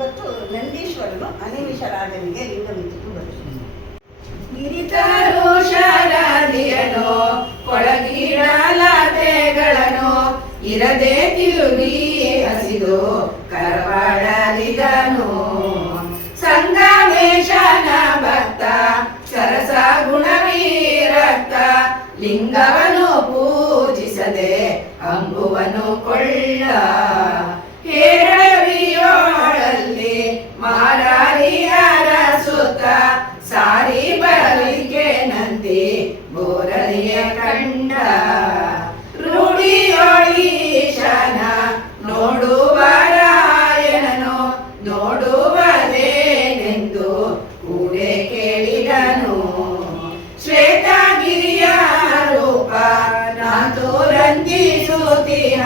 ಇವತ್ತು ನಂದೀಶ್ವರನು ಅನಿಮಿಷ ರಾಜನಿಗೆ ಲಿಂಗವಿತ್ತು ಬರುತ್ತದೆ. ಗಿರಿತರು ಶರಾದಿಯನು ಕೊಳಗಿಡಲತೆಗಳನ್ನು ಇರದೆ ತಿರುಗಿ ಹಸಿದು ಕರವಾಡಲಿದನು. ಸಂಗಮೇಶನ ಭಕ್ತ ಸರಸ ಗುಣವೀರಕ್ತ ಲಿಂಗವನು ಪೂಜಿಸದೆ ಅಂಬುವನು ಕೊಳ್ಳ. ಹೇರವಿಯೋಳಲ್ಲಿ ಮಾರಾರಿಯರ ಸುತ್ತ ಸಾರಿ ಬರಲಿಕ್ಕೆ ನಂದಿ ಬೋರಲಿಯ ಕಂಡ. ರೂಢಿಯೋಳೀಶನ ನೋಡುವರಾಯಣನು ನೋಡುವದೇನೆಂದು ಕೂಡೆ ಕೇಳಿದನು. ಶ್ವೇತಗಿರಿಯ ರೂಪ ನಾತುರಂತಿಸುತ್ತಿಹ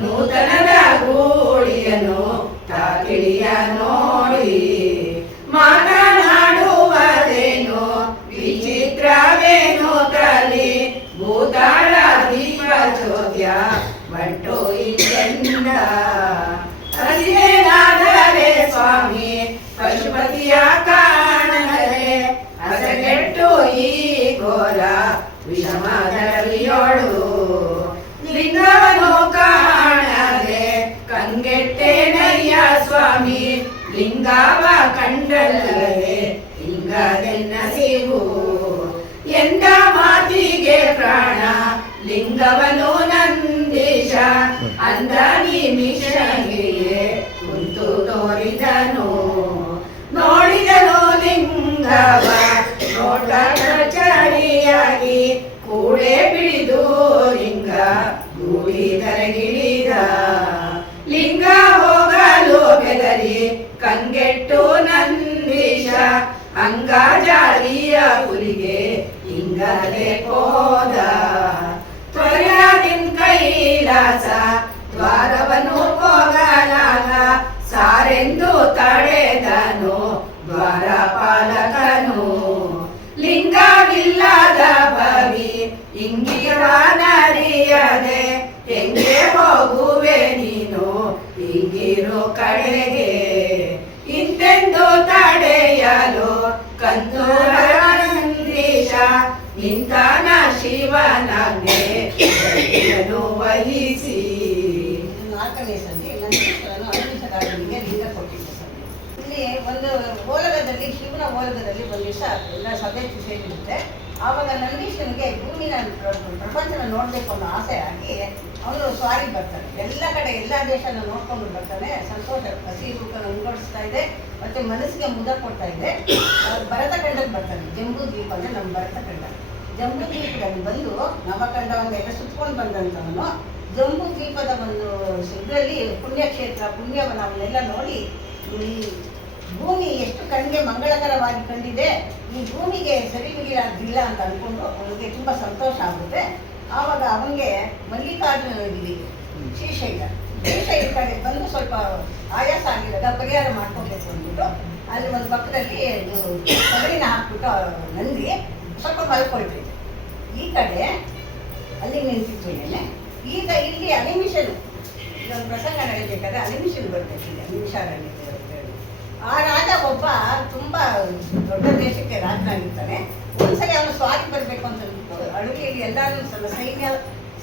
ನೂತನದ ಗೂಳಿಯನು ತಾಕಿಳಿಯ ನೋಡಿ. ಮಾತನಾಡುವುದೇನು ವಿಚಿತ್ರವೇನು ತಲಿ ಭೂತಾಳ ದೀಪ ಚೋದ್ಯ ಬಂಟು ಇಂದ. ಹಸಿರೇನಾದರೆ ಸ್ವಾಮಿ ಪಶುಪತಿಯ ಕಾಣರೆ ಹಸಗೆಟ್ಟು ಈ ಘೋರ ವಿಷಮದಳಿಯೋಳು. ಲಿಂಗವನು ಕಾಣದೆ ಕಂಗೆಟ್ಟೆನಯ್ಯ ಸ್ವಾಮಿ ಲಿಂಗವ ಕಂಡಲ್ಲದೆ ಲಿಂಗದೆನ್ನಸಿವು. ಎಂದ ಮಾತಿಗೆ ಪ್ರಾಣ ಲಿಂಗವನು ನಂದೀಶ ಅಂದ ನಿಮಿಷಗಿರಿಯೇ ಕುಂತು ತೋರಿದನು. ನೋಡಿದನು ಲಿಂಗವ ನೋಟ ಚರಿಯಾಗಿ ಕೂಡೆ ಬಿಡಿದು ಲಿಂಗ ಗೂಡಿದರಗಿಳಿದ. ಲಿಂಗ ಹೋಗಲು ಬೆದರಿ ಕಂಗೆಟ್ಟು ನಂದೀಶ ಅಂಗಜಾಲಿಯ ಹುಲಿಗೆ ಲಿಂಗದೆ ಹೋದ. ತ್ವರ್ಯದಿನ್ ಕೈಲಾಸ ದ್ವಾರವನ್ನು ಹೋಗಲಾಗ ಸಾರೆಂದು ತಡೆದನು ದ್ವಾರಪಾಲಕನು. ಲಿಂಗವಿಲ್ಲದ ಭವಿ ಇಂಗಿರನರಿಯದೆ ಹೆಂಗೆ ಹೋಗುವೆ ನೀನು ಹಿಂಗಿರು ಕಡೆಗೆ. ಇಂತೆಂದು ತಡೆಯಲು ಕಂದೂರಂದೀಶ ಇಂತನ ಶಿವನಾಗೆ ವಹಿಸಿ. 4ನೇ ಸಂಧಿ ನಂದೀಶ್ವರನು ಅನಿಮಿಷ ರಾಜನಿಗೆ ಲಿಂಗ ಕೊಟ್ಟಿದ್ದ ಸಂಧಿ. ಇಲ್ಲಿ ಒಂದು ಓಲಗದಲ್ಲಿ ಶಿವನ ಓಲಗದಲ್ಲಿ ಒಂದು ದಿವಸ ಎಲ್ಲ ಸಭೆ ಸೇರಿರುತ್ತೆ. ಆವಾಗ ನಂದೀಶನಿಗೆ ಭೂಮಿನ ಪ್ರಪಂಚನ ನೋಡಬೇಕು ಅನ್ನೋ ಆಸೆ ಆಗಿ ಅವನು ಸ್ವಾರಿ ಬರ್ತಾನೆ. ಎಲ್ಲ ಕಡೆ ಎಲ್ಲ ದೇಶನ ನೋಡ್ಕೊಂಡು ಬರ್ತಾನೆ. ಸಂತೋಷ ಹಸಿ ರೂಪನ ಉಂಗೊಳಿಸ್ತಾ ಇದೆ ಮತ್ತು ಮನಸ್ಸಿಗೆ ಮುದ ಕೊಡ್ತಾ ಇದೆ. ಭರತಖಂಡಕ್ಕೆ ಬರ್ತಾನೆ. ಜಂಬೂ ದ್ವೀಪ ಅಂದರೆ ನಮ್ಮ ಭರತಖಂಡ. ಜಂಬೂ ದ್ವೀಪದಲ್ಲಿ ಬಂದು ನವಖಂಡವನ್ನೆಲ್ಲ ಸುತ್ಕೊಂಡು ಬಂದಂಥವನು ಜಂಬೂ ದ್ವೀಪದ ಒಂದು ಇದರಲ್ಲಿ ಪುಣ್ಯಕ್ಷೇತ್ರ ಪುಣ್ಯವನ ಅವನ್ನೆಲ್ಲ ನೋಡಿ ಈ ಭೂಮಿ ಎಷ್ಟು ಕಣ್ಣಿಗೆ ಮಂಗಳಕರವಾಗಿ ಕಂಡಿದೆ, ಈ ಭೂಮಿಗೆ ಸರಿಗಿಲ್ಲ ಅಂತ ಅಂದ್ಕೊಂಡು ಅವನಿಗೆ ತುಂಬ ಸಂತೋಷ ಆಗುತ್ತೆ. ಆವಾಗ ಅವನಿಗೆ ಮಲ್ಲಿಕಾರ್ಜುನ ಇಲ್ಲಿ ಶ್ರೀಶೈಲ ಕಡೆ ಬಂದು ಸ್ವಲ್ಪ ಆಯಾಸ ಆಗಿದಾಗ ಪರಿಹಾರ ಮಾಡ್ಕೋಬೇಕು ಅಂದ್ಬಿಟ್ಟು ಅಲ್ಲಿ ಒಂದು ಪಕ್ಕದಲ್ಲಿ ತಗಡಿನ ಹಾಕ್ಬಿಟ್ಟು ನಂದಿ ಸ್ವಲ್ಪ ಮಲ್ಕೊಳ್ತಿದ್ದೆ. ಈ ಕಡೆ ಅಲ್ಲಿಗೆ ನಿಂತಿತ್ತು ಏನೇ. ಈಗ ಇಲ್ಲಿ ಅನಿಮಿಷನು ಇದೊಂದು ಪ್ರಸಂಗ ನಡೀಬೇಕಾದ್ರೆ ಅನಿಮಿಷನು ಬರ್ಬೇಕಿದೆ. ಅನಿಮಿಷಾರಣ್ಯ ಆ ರಾಜ ಒಬ್ಬ ತುಂಬ ದೊಡ್ಡ ದೇಶಕ್ಕೆ ರಾಜನಾಗಿರ್ತಾನೆ. ಒಂದ್ಸರಿ ಅವನು ಸ್ವಾರಿ ಬರಬೇಕು ಅಂತ ಅಡುಗೆಯಲ್ಲಿ ಎಲ್ಲರೂ ಸೈನ್ಯ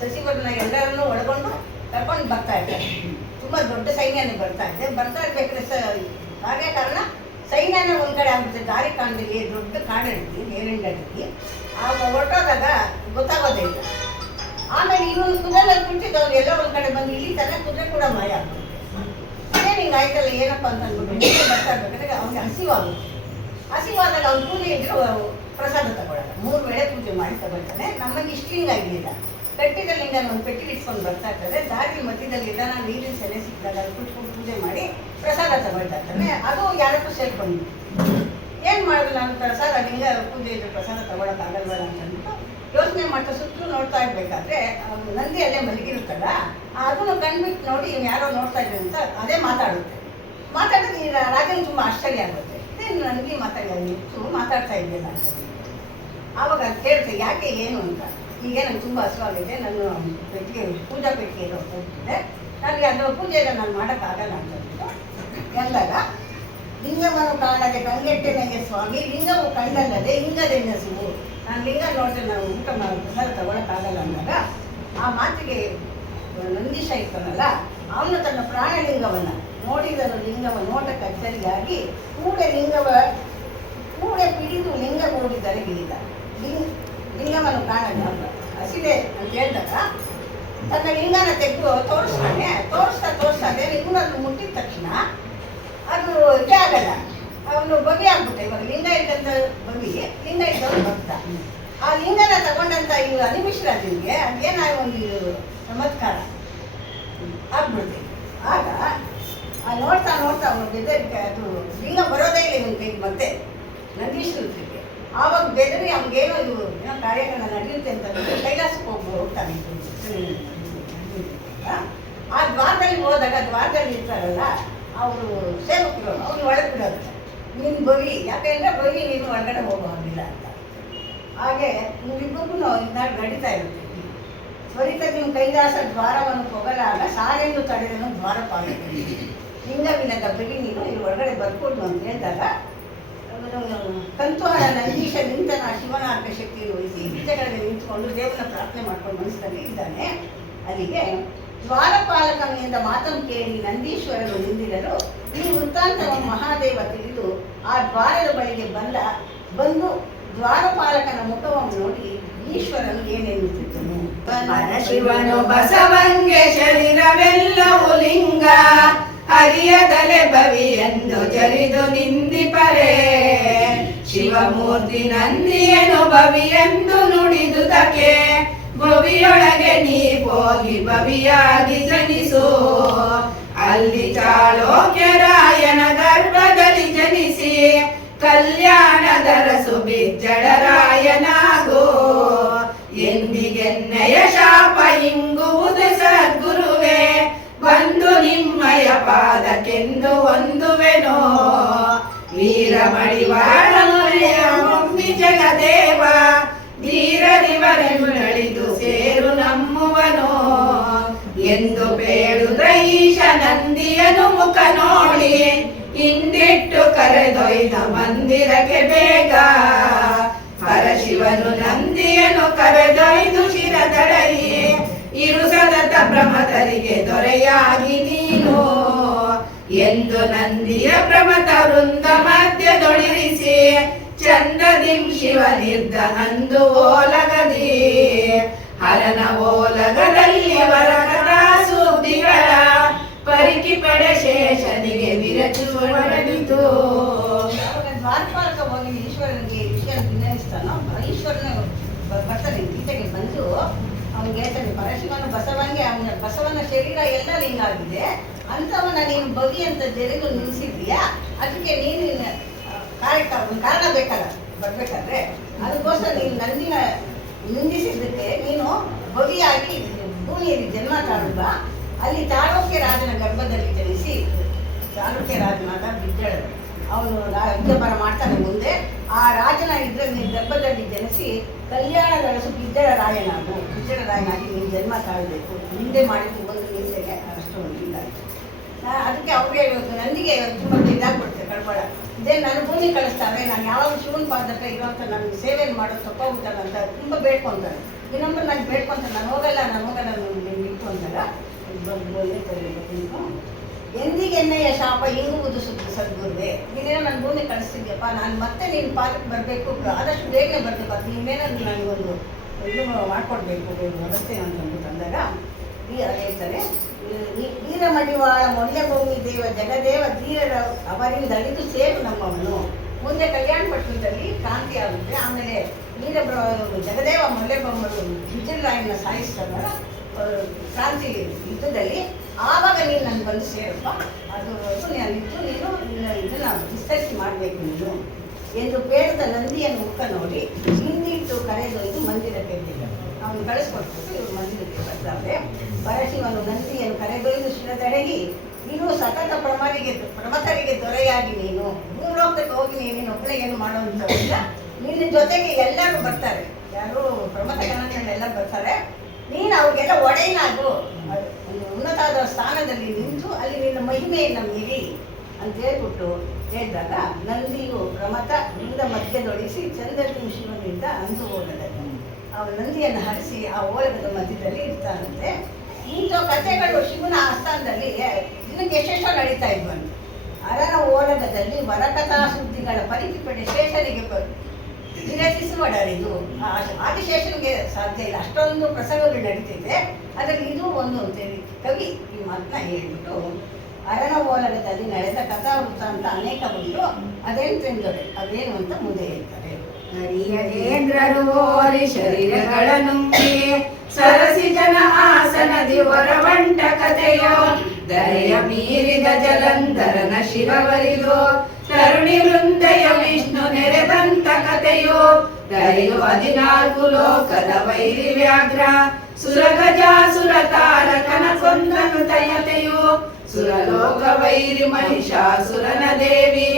ಸಚಿವರನ್ನ ಎಲ್ಲರನ್ನೂ ಒಳಗೊಂಡು ಕರ್ಕೊಂಡು ಬರ್ತಾ ಇದ್ದಾರೆ. ತುಂಬ ದೊಡ್ಡ ಸೈನ್ಯನೇ ಬರ್ತಾ ಇರ್ಬೇಕಾದ್ರೆ ಹಾಗೆ ಕಾರಣ ಸೈನ್ಯನ ಒಂದು ಕಡೆ ಆಗ್ಬಿಡುತ್ತೆ. ದಾರಿ ಕಾಣದಲ್ಲಿ ದೊಡ್ಡ ಕಾಡಡಿದ್ವಿ ನೇರಳೆ ಆಗ ಹೊರಟೋದಾಗ ಗೊತ್ತಾಗೋದೇ ಇಲ್ಲ. ಆಮೇಲೆ ಇನ್ನೊಂದು ಕುದುರೆನಲ್ಲಿ ಕುಂತಿದ್ದವ್ರು ಎಲ್ಲ ಒಂದು ಕಡೆ ಬಂದು ಇಳಿತಾರೆ. ಕುದುರೆ ಕೂಡ ಮಾಯ ಆಗ್ಬಿಡುತ್ತೆ. ಅದೇ ಹಿಂಗೆ ಆಯ್ತಲ್ಲ ಏನಪ್ಪ ಅಂತ ಅಂದ್ಬಿಟ್ಟು ನೀವೇ ಬರ್ತಾ ಇರ್ಬೇಕಾದ್ರೆ ಅವ್ನಿಗೆ ಹಸಿವಾದಾಗ ಅವ್ನು ಪೂಜೆ ಇದ್ರು ಪ್ರಸಾದ ತಗೊಳ್ಳಲ್ಲ. 3 ವೇಳೆ ಪೂಜೆ ಮಾಡಿ ತಗೊಳ್ತಾನೆ. ನಮಗೆ ಇಷ್ಟು ಹಿಂಗಾಗಿಲ್ಲ. ಕಟ್ಟಿದ ಲಿಂಗನ ಒಂದು ಪೆಟ್ಟಿಗೆ ಇಟ್ಕೊಂಡು ಬರ್ತಾ ಇರ್ತಾರೆ. ದಾರಿ ಮಧ್ಯದಲ್ಲಿ ಎಲ್ಲಾನ ನೀರಿನ ಸೆಲೆ ಸಿಕ್ಕಿದಾಗ ಅದು ಕುಟ್ಕೊಂಡು ಪೂಜೆ ಮಾಡಿ ಪ್ರಸಾದ ತಗೊಳ್ತಾ ಇರ್ತಾನೆ. ಅದು ಯಾರಕ್ಕೂ ಸೇರ್ಕೊಂಡು ಏನು ಮಾಡಿದ್ರು ನಾನು ಪ್ರಸಾದ ಲಿಂಗ ಪೂಜೆ ಇದ್ರೆ ಪ್ರಸಾದ ತಗೊಳಕ್ಕಾಗಲ್ವಲ್ಲ ಅಂತ ಅಂದ್ಬಿಟ್ಟು ಯೋಚನೆ ಮಾಡ್ತಾ ಸುತ್ತಲೂ ನೋಡ್ತಾ ಇರ್ಬೇಕಾದ್ರೆ ನಂದಿ ಅಲ್ಲೇ ಮಲಗಿರುತ್ತಲ್ಲ ಅದನ್ನು ಕಣ್ಬಿಟ್ಟು ನೋಡಿ ಇವ್ನು ಯಾರೋ ನೋಡ್ತಾ ಇದ್ರೆ ಅಂತ ಅದೇ ಮಾತಾಡೋದು ಈ ರಾಜನ ತುಂಬ ಆಶ್ಚರ್ಯ ಆಗುತ್ತೆ. ಇದೇನು ನನಗೆ ಮಾತಾಡ್ತಾ ಇದೆಯಲ್ಲ ಅಂತ. ಆವಾಗ ಅದು ಕೇಳ್ತೆ ಯಾಕೆ ಏನು ಅಂತ. ಈಗ ನಂಗೆ ತುಂಬ ಹಸುವಾಗಿದೆ, ನಾನು ಪೂಜಾ ಪೆಟ್ಟಿಗೆ ಹೋಗ್ತಿದ್ದೆ, ನನಗೆ ಅದು ಪೂಜೆ ನಾನು ಮಾಡೋಕ್ಕಾಗಲ್ಲ ಅಂತ ಅಂದ್ಬಿಟ್ಟು ಎಂದಾಗ ಲಿಂಗವನ್ನು ಕಾಣದೆ ಕಂಗೆಟ್ಟೆನೆಗೆ ಸ್ವಾಮಿ ಲಿಂಗವು ಕಂಡಲ್ಲದೆ ಲಿಂಗದೆನ್ನೆಸುವು. ನಾನು ಲಿಂಗ ನೋಡಿದ್ರೆ ನಾವು ಊಟ ಪ್ರಸಾದ ತಗೊಳಕ್ಕಾಗಲ್ಲ ಅಂದಾಗ ಆ ಮಾತಿಗೆ ನಂದೀಶ ಇರ್ತಾನಲ್ಲ, ಅವನು ತನ್ನ ಪ್ರಾಣಲಿಂಗವನ್ನು ನೋಡಿದನು. ಲಿಂಗವ ನೋಟಕ್ಕೆ ಅಚ್ಚರಿಯಾಗಿ ಕೂಡೆ ಪಿಡಿದು ಲಿಂಗ ನೋಡಿದರೆ ಹಿಡಿದ. ಲಿಂಗವನ್ನು ಕಾಣದ ಹಸಿದೆ ಅಂತ ಹೇಳಿದಾಗ ತನ್ನ ಲಿಂಗನ ತೆಗೆದು ತೋರಿಸ್ತಾನೆ. ತೋರಿಸ್ತಾನೆ ಲಿಂಗವನ್ನು ಮುಟ್ಟಿದ ತಕ್ಷಣ ಅದು ಇದೇ ಆಗಲ್ಲ, ಅವನು ಬಗೆ ಆಗ್ಬಿಟ್ಟೆ. ಇವಾಗ ಲಿಂಗ ಇದ್ದಂಥ ಬಗೆ, ಲಿಂಗ ಇದ್ದವನು ಭಕ್ತ. ಆ ಲಿಂಗನ ತಗೊಂಡಂಥ ಇವು ಅನಿಮಿಶ್ರಾಜಿಗೆ ಅದೇನೋ ಒಂದು ಚಮತ್ಕಾರ ಆಗ್ಬಿಡುತ್ತೆ. ಆಗ ನೋಡ್ತಾ ಅವನು ಬೆದರಿಕೆ, ಅದು ಲಿಂಗ ಬರೋದೇ ಇಲ್ಲ ಇವನ ಕೈಗೆ ಮತ್ತೆ ನಂದೀಶ್ವರಕ್ಕೆ. ಆವಾಗ ಬೆದರಿ ಅವ್ನಿಗೇನೋ ಇವು ಏನೋ ಕಾರ್ಯಕ್ರಮ ನಡೆಯುತ್ತೆ ಅಂತ ಕೈಲಾಸಕ್ಕೆ ಹೋಗ್ತಾನೆ. ಆ ದ್ವಾರದಲ್ಲಿ ಹೋದಾಗ ದ್ವಾರದಲ್ಲಿ ಇರ್ತಾರಲ್ಲ ಅವರು ಸೇವಕರು, ಅವ್ನು ಒಳಗೆ ಬಿಡೋದು, ನೀನು ಬವಿ, ಯಾಕೆಂದರೆ ಬವಿ ನೀನು ಒಳಗಡೆ ಹೋಗೋ ಹಾಗಿಲ್ಲ ಅಂತ. ಹಾಗೆ ಇವ್ರಿಬ್ಬರಿಗೂ ಇದ್ನಾಡು ನಡೀತಾ ಇರುತ್ತೆ. ತ್ವರಿತ ನಿಮ್ಮ ಕೈಲಾಸ ದ್ವಾರವನ್ನು ಹೋಗಲಾಗ ಸಾರೆಂದು ತಡೆದನು ದ್ವಾರಪಾಲ. ಲಿಂಗವಿಲ್ಲದ ಬವಿ ನೀನು ಇಲ್ಲಿ ಒಳಗಡೆ ಬರ್ಕೊಡು ಅಂತ ಹೇಳಿದಾಗ ಕಂತುಹಾರ ನಂದೀಶ ನಿಂತನ ಶಿವನಾರ್ಕ ಶಕ್ತಿಯನ್ನು ವಹಿಸಿ ಬೀಜಗಳಲ್ಲಿ ನಿಂತುಕೊಂಡು ದೇವನ ಪ್ರಾರ್ಥನೆ ಮಾಡ್ಕೊಂಡು ಮನಸ್ಸಲ್ಲಿ ಇದ್ದಾನೆ. ಅಲ್ಲಿಗೆ ದ್ವಾರಪಾಲಕನಿಂದ ಮಾತನ್ನು ಕೇಳಿ ನಂದೀಶ್ವರನು ನಿಂದಿರಲು ಈ ವೃತ್ತಾಂತವನ್ನು ಮಹಾದೇವ ತಿಳಿದು ಆ ದ್ವಾರದ ಬಳಿಗೆ ಬಂದು ದ್ವಾರಪಾಲಕನ ಮುಖವನ್ನು ನೋಡಿ ಈಶ್ವರನು ಏನೆನ್ನುತ್ತಿದ್ದನು. ಶಿವನು ಬಸವಂಗೆ ಶರೀರವೆಲ್ಲವೂ ಲಿಂಗ ಹರಿಯದಲೆ ಬವಿ ಎಂದು ಜರಿದು ನಿಂದಿಪರೆ. ಶಿವಮೂರ್ತಿ ನಂದಿಯನು ಬವಿ ಎಂದು ನುಡಿದುದಕ್ಕೆ ಭವಿಯೊಳಗೆ ನೀ ಹೋಗಿ ಭವಿಯಾಗಿ ಜನಿಸು. ಅಲ್ಲಿ ಚಾಲೋಕ್ಯರಾಯನ ಗರ್ಭದಲ್ಲಿ ಜನಿಸಿ ಕಲ್ಯಾಣದ ರಸು ಬಿಜ್ಜಳರಾಯನಾಗೋ. ಎಂದಿಗೆನ್ನೆಯ ಶಾಪ ಇಂಗುವುದು ಸದ್ಗುರುವೇ ಬಂದು ನಿಮ್ಮಯ ಪಾದಕ್ಕೆಂದು ಒಂದುವೆನೋ. ವೀರಮಡಿವಾಳ ಒಮ್ಮಿ ಜಗದೇವ ಧೀರರಿವರೆಗೂ ನಳಿದು ಸೇರು ನಮ್ಮುವನೋ ಎಂದು ಬೇಡುದ ಈಶ ನಂದಿಯನು ಮುಖ ನೋಡಿ ಹಿಂದಿಟ್ಟು ಕರೆದೊಯ್ದ ಮಂದಿರಕ್ಕೆ ಬೇಗ. ಪರಶಿವನು ನಂದಿಯನು ಕರೆದೊಯ್ದು ಶಿರದಡಲಿ ಇರು ಸತತ ಪ್ರಮತರಿಗೆ ದೊರೆಯಾಗಿ ನೀನು ಎಂದು ನಂದಿಯ ಪ್ರಮತ ವೃಂದ ಮಧ್ಯದೊಳಿರಿಸಿ ಚಂದದಿಂ ಶಿವನಿದ್ದ ಅಂದು ಓಲಗದಿ. ಹರನ ಓಲಗದಲ್ಲಿ ವರಕದ ಸುದ್ದಿಗಳ ಪರಿಕಿ ಪಡೆ ಶೇಷನಿಗೆ ವಿರಚುವಡಿತು. ದ್ವಾರಪಾಲಕ ಹೋಗಿ ಈಶ್ವರನಿಗೆ ವಿಷಯ ವಿನಯಿಸ್ತಾನೋ, ಈಶ್ವರನ ಬರ್ತಾನೆ ಗೀತೆಗೆ ಬಂದು ಅವನಿಗೆ ಹೇಳ್ತಾನೆ, ಪರಶಿವನು ಬಸವಂಗೆ ಅವನ ಬಸವನ ಶರೀರ ಎಲ್ಲ ಲಿಂಗ ಆಗಿದೆ ಅಂಥವನ್ನ ನೀನು ಬಗೆ ಅಂತ ಜರಿದು ನಿಲ್ಲಿಸಿದ್ಯಾ, ಅದಕ್ಕೆ ನೀನು ಒಂದು ಕಾರಣ ಬೇಕಲ್ಲ ಬರ್ಬೇಕಾದ್ರೆ, ಅದಕ್ಕೋಸ್ಕರ ನೀನು ನಂದಿನ ನಿಂದಿಸಿದ್ದಕ್ಕೆ ನೀನು ಬಗೆಯಾಗಿ ಭೂಮಿಯಲ್ಲಿ ಜನ್ಮ ತಾಳುವ. ಅಲ್ಲಿ ಚಾಲುಕ್ಯ ರಾಜನ ಗರ್ಭದಲ್ಲಿ ಜನಿಸಿ, ಚಾಲುಕ್ಯ ರಾಜನಾದ ಬಿಜ್ಜಳ ಅವನು ರಾಜ್ಯಭಾರ ಮಾಡ್ತಾನೆ ಮುಂದೆ. ಆ ರಾಜನ ಇದರಲ್ಲಿ ಗರ್ಭದಲ್ಲಿ ಜನಿಸಿ ಕಲ್ಯಾಣದ ಅರಸು ಬಿಜ್ಜಳರಾಯನಾಗಿ ನೀನು ಜನ್ಮ ತಾಳಬೇಕು. ಹಿಂದೆ ಮಾಡಿದ್ದು ಒಂದು ನಿಂದೆಗೆ ಅಷ್ಟು ಇಲ್ಲ. ಅದಕ್ಕೆ ಅವ್ರಿಗೆ ನಂದಿಗೆ ತುಂಬ ಇದಾಗ್ಬಿಡ್ತೆ ಕಳ್ಬಾಳ. ಇದೇ ನನ್ನ ಭೂಮಿ ಕಳಿಸ್ತಾರೆ, ನಾನು ಯಾವಾಗ ಶಿವನ ಪಾದಕ್ಕೆ ಇರೋಂಥ ನನಗೆ ಸೇವೆ ಮಾಡೋದು ತಗೋಬಿಡ್ತಾನಂತ ತುಂಬ ಬೇಡ್ಕೊತಾರೆ. ಇನ್ನೊಬ್ಬರು ನನಗೆ ಬೇಡ್ಕೊತಾರೆ, ನಾನು ಹೋಗಲ್ಲ ನಿಮ್ಗೆ ಬಿಟ್ಟು ಅಂದಾಗ ಎಂದಿಗೆನ್ನೆಯ ಶಾಪ ಇಂಗುವುದು ಸದ್ಗುರುವೆ. ನೀನೇನೋ ನನ್ನ ಭೂಮಿ ಕಳಿಸ್ತಿದ್ಯಪ್ಪ, ನಾನು ಮತ್ತೆ ನಿನ್ನ ಪಾದಕ್ಕೆ ಬರಬೇಕು, ಆದಷ್ಟು ಬೇಗನೆ ಬರಬೇಕು, ಅದು ನೀನೇನಾದ್ರು ನನಗೊಂದು ಇದು ಮಾಡಿಕೊಡ್ಬೇಕು ವ್ಯವಸ್ಥೆ ಅಂತಂದ್ಬಿಟ್ಟು ಅಂದಾಗ ಹೇಳ್ತಾರೆ, ವೀರಮಡಿವಾಳ ಮೊಲ್ಲೆಭೂಮಿ ದೇವ ಜಗದೇವ ಧೀರರ ಅವರಿಂದ ಅಳಿದು ಸೇರು ನಮ್ಮವನು. ಮುಂದೆ ಕಲ್ಯಾಣ ಪಟ್ಟಣದಲ್ಲಿ ಕ್ರಾಂತಿ ಆಗುತ್ತೆ. ಆಮೇಲೆ ಜಗದೇವ ಮೊಲ್ಲೆಬೊಮ್ಮರು ಬಿಜ್ಜಳರಾಯನ ಸಾಯಿಸ್ತಾರಲ್ಲ ಕ್ರಾಂತಿ ಯುದ್ಧದಲ್ಲಿ, ಆವಾಗ ನೀನು ನನಗೆ ಬಂದು ಸೇರಪ್ಪ, ಅದು ನಾನಿದ್ದು ನೀನು ಇದನ್ನ ವಿಸ್ತರಿಸಿ ಮಾಡಬೇಕು ನೀನು ಎಂದು ಬೇಡದ ನಂದಿಯನ್ನು ಮುಖ ನೋಡಿ ಹಿಂದಿಟ್ಟು ಕರೆದೊಯ್ದು ಮಂದಿರಕ್ಕೆ ಅವನು ಕಳಿಸ್ಕೊಟ್ಬಿಟ್ಟು ಇವರು ಮಂದಿರಕ್ಕೆ ಬರ್ತಾರೆ. ಪರಶಿವನು ನಂದಿಯನ್ನು ಕರೆದೊಯ್ದು ಶಿರದಡಗಿ ನೀನು ಸತತ ಪ್ರಮತರಿಗೆ ದೊರೆಯಾಗಿ ನೀನು ಭೂಲೋಕಕ್ಕೆ ಹೋಗಿ ನೀನು ಒಬ್ಬಳೆ ಏನು ಮಾಡುವಂಥದ್ದಿಲ್ಲ, ನಿನ್ನ ಜೊತೆಗೆ ಎಲ್ಲರೂ ಬರ್ತಾರೆ, ಯಾರು ಪ್ರಮತ ಗಣಗಳೆಲ್ಲ ಬರ್ತಾರೆ, ನೀನು ಅವ್ರಿಗೆಲ್ಲ ಒಡೆಯನಾಗು, ಒಂದು ಉನ್ನತಾದ ಸ್ಥಾನದಲ್ಲಿ ನಿಂತು ಅಲ್ಲಿ ನಿನ್ನ ಮಹಿಮೆಯನ್ನು ಮೀರಿ ಅಂತ ಹೇಳ್ಬಿಟ್ಟು ಹೇಳಿದಾಗ ನಂದಿಯು ಪ್ರಮಥ ವೃಂದ ಮಧ್ಯದೊಳಿಸಿ ಚಂದ್ರನು ಶಿವನಿಂದ ಅಂದು ಓಲಗದನು. ಆ ನಂದಿಯನ್ನು ಹರಿಸಿ ಆ ಓಲಗದ ಮಧ್ಯದಲ್ಲಿ ಇರ್ತಾನಂತೆ. ಇಂಥ ಕಥೆಗಳು ಶಿವನ ಆಸ್ಥಾನದಲ್ಲಿ ದಿನಕ್ಕೆ ಎಷ್ಟೆಷ್ಟೋ ನಡೀತಾ ಇದ್ವಂತೆ. ಅರನ ಓಲಗದಲ್ಲಿ ವರಕಥಾ ಸುದ್ದಿಗಳ ಪರಿಪಡಿ ಶೇಷನಿಗೆ ವಿರಚಿಸುವಡರಿದು. ಆದಿಶೇಷನಿಗೆ ಸಾಧ್ಯ ಇಲ್ಲ, ಅಷ್ಟೊಂದು ಪ್ರಸಂಗಗಳು ನಡೀತಿದೆ. ಅದರಲ್ಲಿ ಇದು ಒಂದು ಅಂತೇಳಿ ಕವಿ ಈ ಮಾತನ್ನ ಹೇಳ್ಬಿಟ್ಟು ಅರನ ಓಲಗದಲ್ಲಿ ನಡೆದ ಕಥಾವೃತ್ತ ಅಂತ ಅನೇಕ ಉಂಟು. ಅದೇಂತೆಂದರೆ ಅದೇನು ಅಂತ ಮುಂದೆ ಹೇಳ್ತಾರೆ. ಹರಿಯೇಂದ್ರರು ಓರಿ ಶರೀರಗಳ ನುಂಗಿ ಸರಸಿ ಜನ ಆಸನದಿ ಹೊರವಂಟ ಕಥೆಯೋ ದರೆಯ ಮೀರಿದ ಜಲಂಧರನ ಶಿರವರಿದು ತರುಣಿ ವೃಂದಯ ವಿಷ್ಣು ನೆರೆದಂತ ಕಥೆಯೋ ದರೆಯು 14 ಲೋಕದ ವೈರಿ ವ್ಯಾಘ್ರ ಸುರಗಜಾಸುರ ತಾರಕನ ಕೊಂದನು ತಯತೆಯು ಸುರಲೋಕ ವೈರಿ ಮಹಿಷಾಸುರನ ದೇವಿ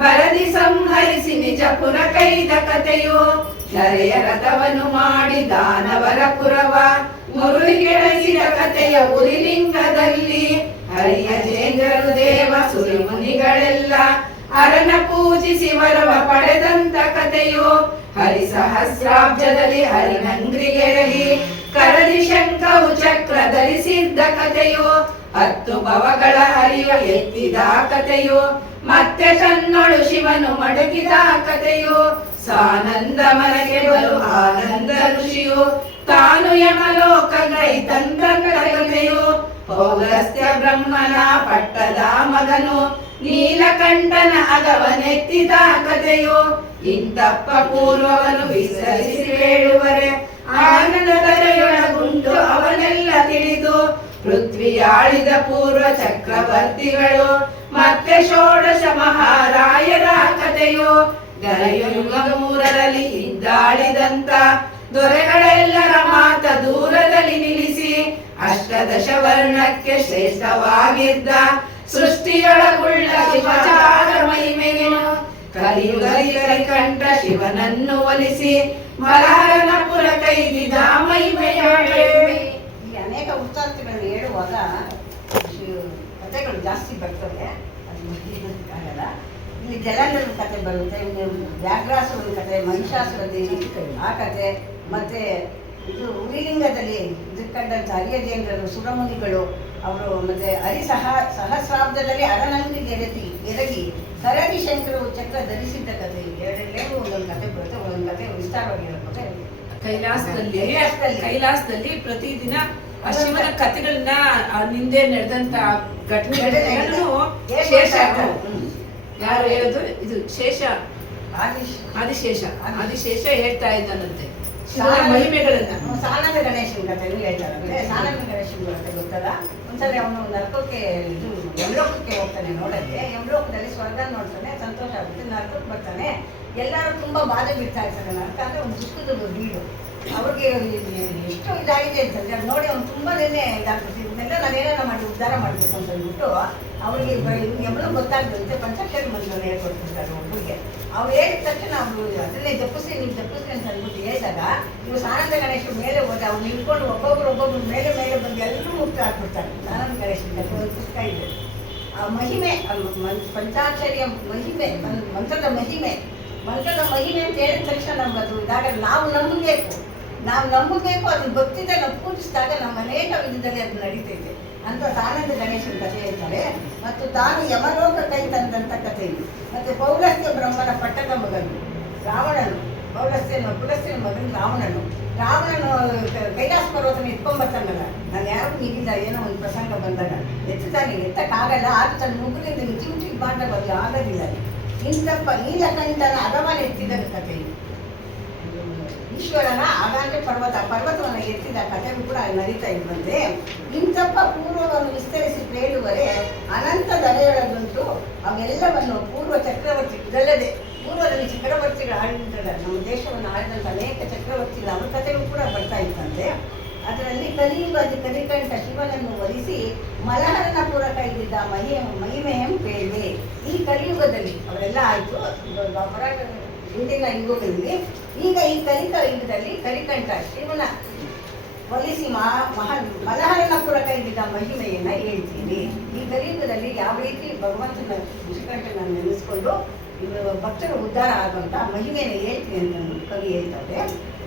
ಭರದಿ ಸಂಹರಿಸಿ ನಿಜಪುರ ಕೈದ ಕಥೆಯು ಧರೆಯ ರಥವನ್ನು ಮಾಡಿ ದಾನವರ ಪುರವ ಮುರುಳಿ ಕೆಳಗಿದ ಕಥೆಯ ಉರಿಲಿಂಗದಲ್ಲಿ ಹರಿಯ ಜೇಂದ್ರರು ದೇವ ಸುರಿ ಮುನಿಗಳೆಲ್ಲ ಅರನ ಪೂಜಿಸಿ ವರವ ಪಡೆದಂತ ಕಥೆಯು ಹರಿ ಸಹಸ್ರಾಬ್ಜದಲ್ಲಿ ಹರಿನಂಗ್ರಿಗೆರಗಿ ಕರದಿ ಶಂಖವು ಚಕ್ರ ಧರಿಸಿದ್ದ ಕಥೆಯು 10 ಭವಗಳ ಹರಿಯ ಎತ್ತಿದ ಕಥೆಯು ಮತ್ತೆ ತನ್ನೊಳು ಶಿವನು ಮಡಗಿದ ಕಥೆಯು ಸಾನಂದ ಮನೆಗೆ ಬರು ಆನಂದ ಋಷಿಯು ತಾನು ಯಮಲೋಕಗೈ ತಂದ ಕಥೆಯು ಪೌಲಸ್ತ್ಯ ಬ್ರಹ್ಮನ ಪಟ್ಟದ ಮಗನು ನೀಲಕಂಠನ ಅಗವನೆತ್ತಿದ ಕಥೆಯು ಇಂತಪ್ಪ ಪೂರ್ವವನ್ನು ವಿಸರಿಸಿ ಹೇಳುವರೆ ಆನಂದದರೆಯೊಳಗುಂಟು ಅವನೆಲ್ಲ ತಿಳಿದು ಪೃಥ್ವಿಯಾಳಿದ ಪೂರ್ವ ಚಕ್ರವರ್ತಿಗಳು ಮತ್ತೆ ಷೋಡಶ ಮಹಾರಾಯರ ಕಥೆಯು ಗರಯುಗ 3ರಲ್ಲಿ ಇದ್ದಾಳಿದಂತ ದೊರೆಗಳೆಲ್ಲರ ಮಾತ ದೂರದಲ್ಲಿ ನಿಲ್ಲಿಸಿ ಅಷ್ಟದಶ ವರ್ಣಕ್ಕೆ ಶ್ರೇಷ್ಠವಾಗಿದ್ದ ಸೃಷ್ಟಿಯೊಳಗುಳ್ಳ ಶಿವಚಾರ ಮಹಿಮೆಯನ್ನು ಕಲಿಯುಗದಲ್ಲಿ ಕಂಠ ಶಿವನನ್ನು ಒಲಿಸಿ ಮಲಹರನ ಪುರ ಕೈದಿದ ಮಹಿಮೆಯ ಈ ಅನೇಕ ವೃತ್ತಾಂತಗಳನ್ನು ಹೇಳುವಾಗ ಕಥೆಗಳು ಜಾಸ್ತಿ ಬರ್ತವೆ, ಅದು ಆಗಲ್ಲ. ಇಲ್ಲಿ ಜಲಂಧರ ಕಥೆ ಬರುತ್ತೆ, ವ್ಯಾಘ್ರಾಸುರನ ಕಥೆ, ಮಹಿಷಾಸುರ ದೇವಿ ಆ ಕಥೆ, ಮತ್ತೆ ಇದು ಉರಿಲಿಂಗದಲ್ಲಿ ಇದಕ್ಕಂಡಂಥ ಹರಿಯಜೇಂದ್ರರು ಸುರಮುನಿಗಳು ಅವರು, ಮತ್ತೆ ಸಹಸ್ರಾಬ್ದದಲ್ಲಿ ಅರನಂದಿಗೆ ಎರಗಿ ಕರಡಿ ಶಂಕರವು ಚಕ್ರ ಧರಿಸಿದ್ದ ಕಥೆ. ಎರಡೆರಡು ಒಂದೊಂದು ಕಥೆ ಬರುತ್ತೆ, ಒಂದೊಂದು ಕಥೆ ವಿಸ್ತಾರವಾಗಿ ಹೇಳ್ಬೋದು. ಕೈಲಾಸದಲ್ಲಿ ಪ್ರತಿದಿನ ಶಿವನ ಕಥೆಗಳನ್ನ ನಿಂದೆ ನಡೆದಂತ ಘಟನೆಗಳನ್ನು ಶೇಷ ಯಾರು ಹೇಳೋದು, ಇದು ಶೇಷ ಆದಿಶೇಷ ಹೇಳ್ತಾ ಇದ್ದಾನಂತೆ ಮಹಿಮೆಗಳನ್ನ. ಸಾನಂದ ಗಣೇಶನ ಕಥೆ ಹೇಳ್ತಾರಂತೆ. ಸಾನಂದ ಗಣೇಶನ ಕಥೆ ಗೊತ್ತಲ್ಲ, ಒಂದ್ಸರಿ ಅವನು ನರಕಕ್ಕೆ ಇದು ಯಮಲೋಕಕ್ಕೆ ಹೋಗ್ತಾನೆ ನೋಡಕ್ಕೆ. ಯಮಲೋಕದಲ್ಲಿ ಸ್ವರ್ಗ ನೋಡ್ತಾನೆ, ಸಂತೋಷ ಆಗುತ್ತೆ. ನರಕಕ್ಕೆ ಬರ್ತಾನೆ, ಎಲ್ಲರೂ ತುಂಬಾ ಬಾಧೆ ಬಿಡ್ತಾ ಇರ್ತಾರೆ. ನರಕ ಅಂದ್ರೆ ಒಂದು ದುಃಖದ ಬೀಡು. ಅವ್ರಿಗೆ ಎಷ್ಟು ಇದಾಗಿದೆ ಅಂತಂದ್ರೆ ಅದು ನೋಡಿ ಅವ್ನು ತುಂಬಾನೇ ಇದಾಗ್ತದೆ. ಇದನ್ನೆಲ್ಲ ನಾನೇನ ಮಾಡಿ ಉದ್ಧಾರ ಮಾಡಬೇಕು ಅಂತ ಅಂದ್ಬಿಟ್ಟು ಅವ್ರಿಗೆ ಎಮ್ಮಳು ಗೊತ್ತಾಗ್ತಂತೆ. ಪಂಚಾಕ್ಷರಿ ಮಂತ್ರನ ಹೇಳ್ಕೊಡ್ತಿರ್ತಾರೆ ಒಬ್ಬರಿಗೆ. ಅವ್ರು ಹೇಳಿದ ತಕ್ಷಣ ಅವರು ಅದನ್ನೇ ಜಪಿಸಿ ನೀವು ಜಪಿಸಿ ಅಂತ ಅಂದ್ಬಿಟ್ಟು ಹೇಳಿದಾಗ ಇವು ಸಾನಂದ ಗಣೇಶ ಮೇಲೆ ಹೋದೆ ಅವ್ರು ನಿಲ್ಕೊಂಡು ಒಬ್ಬೊಬ್ರು ಮೇಲೆ ಬಂದು ಎಲ್ಲರೂ ಮುಕ್ತ ಹಾಕ್ಬಿಡ್ತಾರೆ. ಸಾನಂದ ಗಣೇಶನ ಒಂದು ಪುಸ್ತಕ ಇದೆ. ಆ ಮಹಿಮೆ, ಪಂಚಾಕ್ಷರಿಯ ಮಹಿಮೆ, ಮಂತ್ರದ ಮಹಿಮೆ ಅಂತ ಹೇಳಿದ ತಕ್ಷಣ ನಮ್ಗದು ಇದಾಗಲ್ಲ. ನಾವು ನಂಬಬೇಕು, ಅದನ್ನ ಭಕ್ತಿದ ನಾವು ಪೂಜಿಸಿದಾಗ ನಮ್ಮ ಅನೇಕ ವಿಧದಲ್ಲಿ ಅದು ನಡೀತೈತೆ ಅಂತ ಸಾನಂದ ಗಣೇಶನ ಕಥೆ ಹೇಳ್ತಾರೆ. ಮತ್ತು ತಾನು ಯಮಲೋಕ ಕೈ ತಂದಂಥ ಕಥೆ ಇದೆ. ಮತ್ತು ಪೌಲಸ್ತ್ಯ ಬ್ರಹ್ಮನ ಪಟ್ಟದ ಮಗನು ರಾವಣನು, ಪುಲಸ್ತ್ಯನ ಮಗನು ರಾವಣನು ಕೈಲಾಸ ಪರ್ವತನ ಇಟ್ಕೊಂಡ್ಬರ್ತಾನಲ್ಲ, ನಾನು ಯಾರು ನೀಗಿಲ್ಲ, ಏನೋ ಒಂದು ಪ್ರಸಂಗ ಬಂದಾಗ ಎತ್ತಾನೆ, ಎತ್ತಕ್ಕಾಗಲ್ಲ. ಆಗ ತನ್ನ ಮುಗುಲಿಂದ ಮಿಚಿ ಮಾಡಿದಾಗ ಅದು ಆಗೋದಿಲ್ಲ. ಇಂತಪ್ಪ ನೀಲಕಂಠನ ಅಗವನ ಎತ್ತಿದ ಕಥೆ, ಈಶ್ವರನ ಆಗಾಂಡೆ ಪರ್ವತವನ್ನು ಎತ್ತಿದ ಕಥೆಗೂ ಕೂಡ ನಡೀತಾ ಇರುವಂತೆ. ಇಂತಪ್ಪ ಪೂರ್ವವನ್ನು ವಿಸ್ತರಿಸಿ ಬೇಡುವರೆ ಅನಂತ ದರೆಯೊಳಗುಂಟು ಅವೆಲ್ಲವನ್ನು ಪೂರ್ವ ಚಕ್ರವರ್ತಿ, ಇದಲ್ಲದೆ ಪೂರ್ವದಲ್ಲಿ ಚಕ್ರವರ್ತಿಗಳು ಆಳಿದ್ದಾರೆ. ನಮ್ಮ ದೇಶವನ್ನು ಆಳಿದಂಥ ಅನೇಕ ಚಕ್ರವರ್ತಿಗಳು ಅವರ ಕಥೆಗೂ ಕೂಡ ಬರ್ತಾ ಇತ್ತಂತೆ. ಅದರಲ್ಲಿ ಕಲಿಯುಗದಿ ಕಲಿಕಂಠ ಶಿವನನ್ನು ಒಲಿಸಿ ಮಲಹರನ ಪುರ ಕೈದಿದ್ದ ಮಹಿಮೆಯಂ ಬೇಳೆ. ಈ ಕಲಿಯುಗದಲ್ಲಿ ಅವರೆಲ್ಲ ಆಯಿತು ಹಿಂದಿನ ಯುಗಗಳಲ್ಲಿ. ಈಗ ಈ ಯುಗದಲ್ಲಿ ಕಲಿಕಂಠ ಶಿವನ ಒಲಿಸಿ ಮನಹರನಪುರ ಕೈಗಿದ್ದ ಮಹಿಮೆಯನ್ನು ಹೇಳ್ತೀನಿ. ಈ ಕಲಿಯುಗದಲ್ಲಿ ಯಾವ ರೀತಿ ಭಗವಂತನ ಋಷಿಕಂಠನನ್ನು ನೆನೆಸ್ಕೊಂಡು ಭಕ್ತರು ಉದ್ಧಾರ ಆಗುವಂಥ ಮಹಿಮೆಯನ್ನು ಹೇಳ್ತೀನಿ ಅಂತ ಕವಿ ಹೇಳ್ತಾರೆ.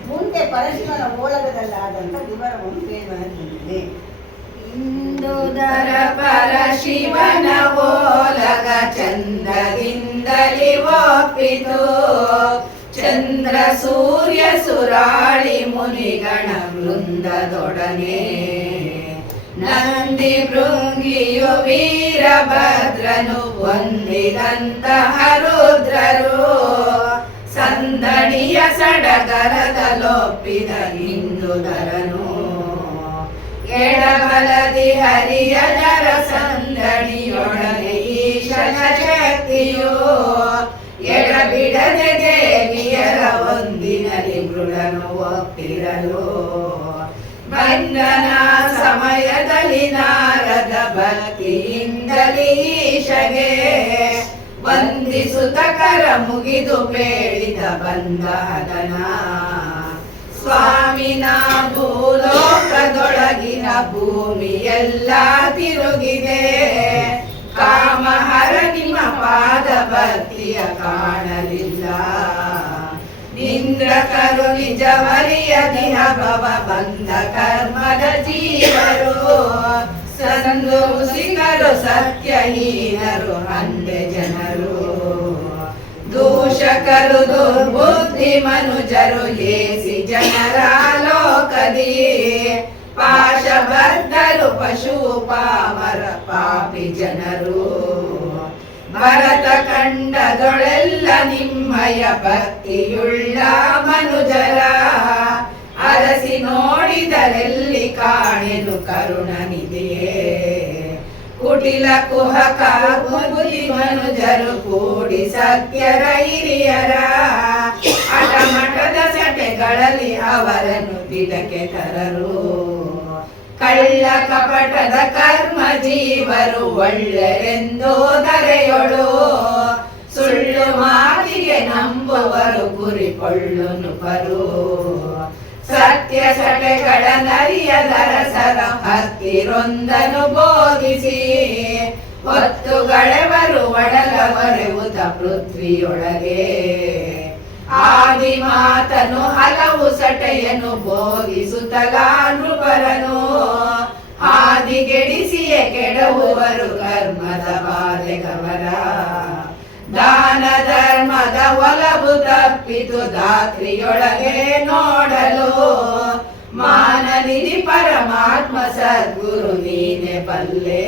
ಮುಂದೆ ಪರಶಿವನ ಓಲಗದಲ್ಲಾದಂಥ ವಿವರವನ್ನು ಹೇಳ್ತೀನಿ. ಇಂದುದರ ಪರಶಿವನ ಓಲಗ ಚಂದ್ರದಿಂದಲಿ ಒಪ್ಪಿತು, ಚಂದ್ರ ಸೂರ್ಯ ಸುರಾಳಿ ಮುನಿಗಣ ವೃಂದದೊಡನೆ ನಂದಿ ಭೃಂಗಿಯು ವೀರಭದ್ರನು ಹೊಂದಿದಂತಹ ರುದ್ರರು ಸಂದಣಿಯ ಸಡಗರದಲೊಪ್ಪಿದ ಇಂದುದರನು ಎಡಬಲದಿ ಹರಿಯ ಜರ ಸಂದಣಿಯೊಡನೆ ಈಶನ ಶಕ್ತಿಯು ಎಡಬಿಡದೆ ದೇವಿಯರ ಒಂದಿನಲಿ ಮೃಡನು ಒಪ್ಪಿರಲು ಬಂಧನ ಸಮಯದಲ್ಲಿ ನಾರದ ಭಕ್ತಿಯಿಂದಲೇ ಈಶಗೆ ವಂದಿಸುತ್ತ ಕರ ಮುಗಿದು ಬೇಡಿದ ಬಂಧನ ಸ್ವಾಮಿನ ಭೂಲೋಕದೊಳಗಿನ ಭೂಮಿಯೆಲ್ಲ ತಿರುಗಿದೆ, ಕಾಮಹರ ನಿಮ್ಮ ಪಾದ ಭಕ್ತಿಯ ಕಾಣಲಿಲ್ಲ. ನಿಂದ್ರಕರು ನಿಜವರಿಯದಿಹ ಭವ ಬಂದ ಕರ್ಮದ ಜೀವರು, ಸಂದು ಸಿಗರು ಸತ್ಯಹೀನರು ಹಂದೆ ಜನರು, ದೂಷಕರು ದುರ್ಬುದ್ಧಿ ಮನುಜರು ಏಸಿ ಜನರ ಲೋಕದಿ, ಪಾಶಬದ್ಧರು ಪಶು ಪಾಮರ ಪಾಪಿ ಜನರು. ಭರತ ಕಂಡದೊಳೆಲ್ಲ ನಿಮ್ಮಯ ಭಕ್ತಿಯುಳ್ಳ ಮನುಜರ, ಅರಸಿ ನೋಡಿದರೆಲ್ಲಿ ಕಾಣೆನು ಕರುಣನಿದೆಯೇ. ಕುಟಿಲ ಕುಹಕ ಬುದ್ಧಿ ಮನುಜರು ಕೂಡಿ ಸತ್ಯರ ಹಿರಿಯರ, ಅಟಮಟದ ಸಟೆಗಳಲ್ಲಿ ಅವರನ್ನು ತಿಟಕೆ ತರರು. ಕಳ್ಳ ಕಪಟದ ಕರ್ಮ ಜೀವರು ಒಳ್ಳೆರೆಂದು ದರೆಯೊಳು, ಸುಳ್ಳು ಮಾತಿಗೆ ನಂಬುವರು ಗುರಿಕೊಳ್ಳುನು ಪರು. ಸತ್ಯ ಸಟೆಗಳ ನರಿಯದರ ಸರ ಹತ್ತಿರೊಂದನು ಬೋಧಿಸಿ, ಹೊತ್ತುಗಳೆವರು ಒಡಲವರೆವುದ ಪೃಥ್ವಿಯೊಳಗೆ. ಆದಿ ಮಾತನು ಹಲವು ಸಟೆಯನು ಬೋಧಿಸುತ್ತಲಾ ನೃಪರನು, ಆದಿಗೆಡಿಸಿಯೇ ಕೆಡವುವರು ಕರ್ಮದ ಬಾಧೆಗವರ. ದಾನ ಧರ್ಮದ ಒಲವು ತಪ್ಪಿತು ಧಾತ್ರಿಯೊಳಗೆ ನೋಡಲು, ಮಾನನಿಧಿ ಪರಮಾತ್ಮ ಸದ್ಗುರು ನೀನೆ ಬಲ್ಲೆ.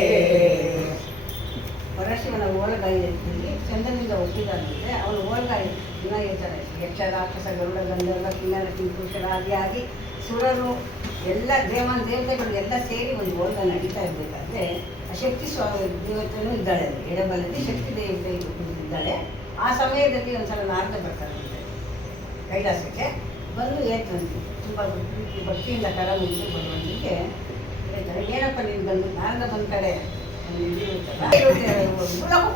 ಪರಶಿವನ ಓಲಗಾಯಲ್ಲಿ ಚಂದ್ರನಿಂದ ಒಪ್ಪಿದಂತೆ ಅವನು ಓಲಗಾಯಿ ದಿನ ಹೇಳ್ತಾರೆ. ಯಕ್ಷ ರಾಕ್ಷಸ ಗರುಡ ಗಂಧರ್ವ ಕಿನ್ನರ ಕಿಂಪುರುಷರಾದಿಯಾಗಿ ಸುರರು ಎಲ್ಲ ದೇವತೆಗಳು ಎಲ್ಲ ಸೇರಿ ಒಂದು ಓಲಗ ನಡೀತಾ ಇರಬೇಕಾದ್ರೆ ಆ ಶಕ್ತಿ ದೇವತೆಯೂ ಇದ್ದಾಳೆ, ಎಡಬಲದಿ ಶಕ್ತಿ ದೇವತೆ ಇದ್ದಾಳೆ. ಆ ಸಮಯದಲ್ಲಿ ಒಂದ್ಸಲ ನಾರದ ಬರ್ತಾರಂತೆ ಕೈಲಾಸಕ್ಕೆ ಬಂದು ಹೇಳ್ತಂತೆ, ತುಂಬ ಭಕ್ತಿಯಿಂದ ಕರ ಮುಗಿದು ಬರುವಂತಿಗೆ ಹೇಳ್ತಾರೆ, ಏನಪ್ಪ ನೀನು ಬಂದು ನಾರದ ಬಂದ ಕಡೆ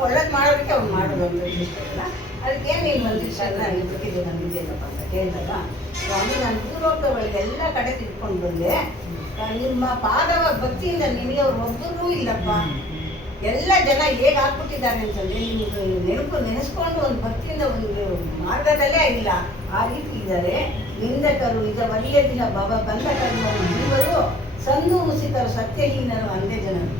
ಒಳ್ಳೇದು ಮಾಡೋದಕ್ಕೆ ಅವ್ನು ಮಾಡೋದು ಅಂತ ಇಷ್ಟಲ್ಲ, ಅದಕ್ಕೇನು ನೀನು ಬಂದಿದ್ದಲ್ಲ ಇದಕ್ಕಿದ್ದು ಬಂದಿದ್ದೇನಪ್ಪ ಅಂತ ಕೇಳಿದಾಗ, ಸ್ವಾಮಿ ನಾನು ಪೂರ್ವೋಕ್ತಗಳಿಗೆ ಎಲ್ಲ ಕಡೆ ತಿಳ್ಕೊಂಡು ಬಂದೆ, ನಿಮ್ಮ ಪಾದವ ಭಕ್ತಿಯಿಂದ ನಿಮಗೆ ಅವ್ರು ಒಬ್ಬರೂ ಇಲ್ಲಪ್ಪ. ಎಲ್ಲ ಜನ ಹೇಗೆ ಆಗ್ಬಿಟ್ಟಿದ್ದಾರೆ ಅಂತಂದರೆ ನಿಮ್ಗೆ ನೆನೆಸ್ಕೊಂಡು ಒಂದು ಭಕ್ತಿಯಿಂದ ಒಂದು ಮಾರ್ಗದಲ್ಲೇ ಇಲ್ಲ, ಆ ರೀತಿ ಇದ್ದಾರೆ. ನಿಂದಕರು ಇದ ವರಿಯದಿನ ಭವ ಬಂದ ಕರ್ಮರು ಜೀವರು, ಸಂದು ಮುಸಿಕರು ಸತ್ಯಹೀನರು ಅಂದೇ ಜನರು.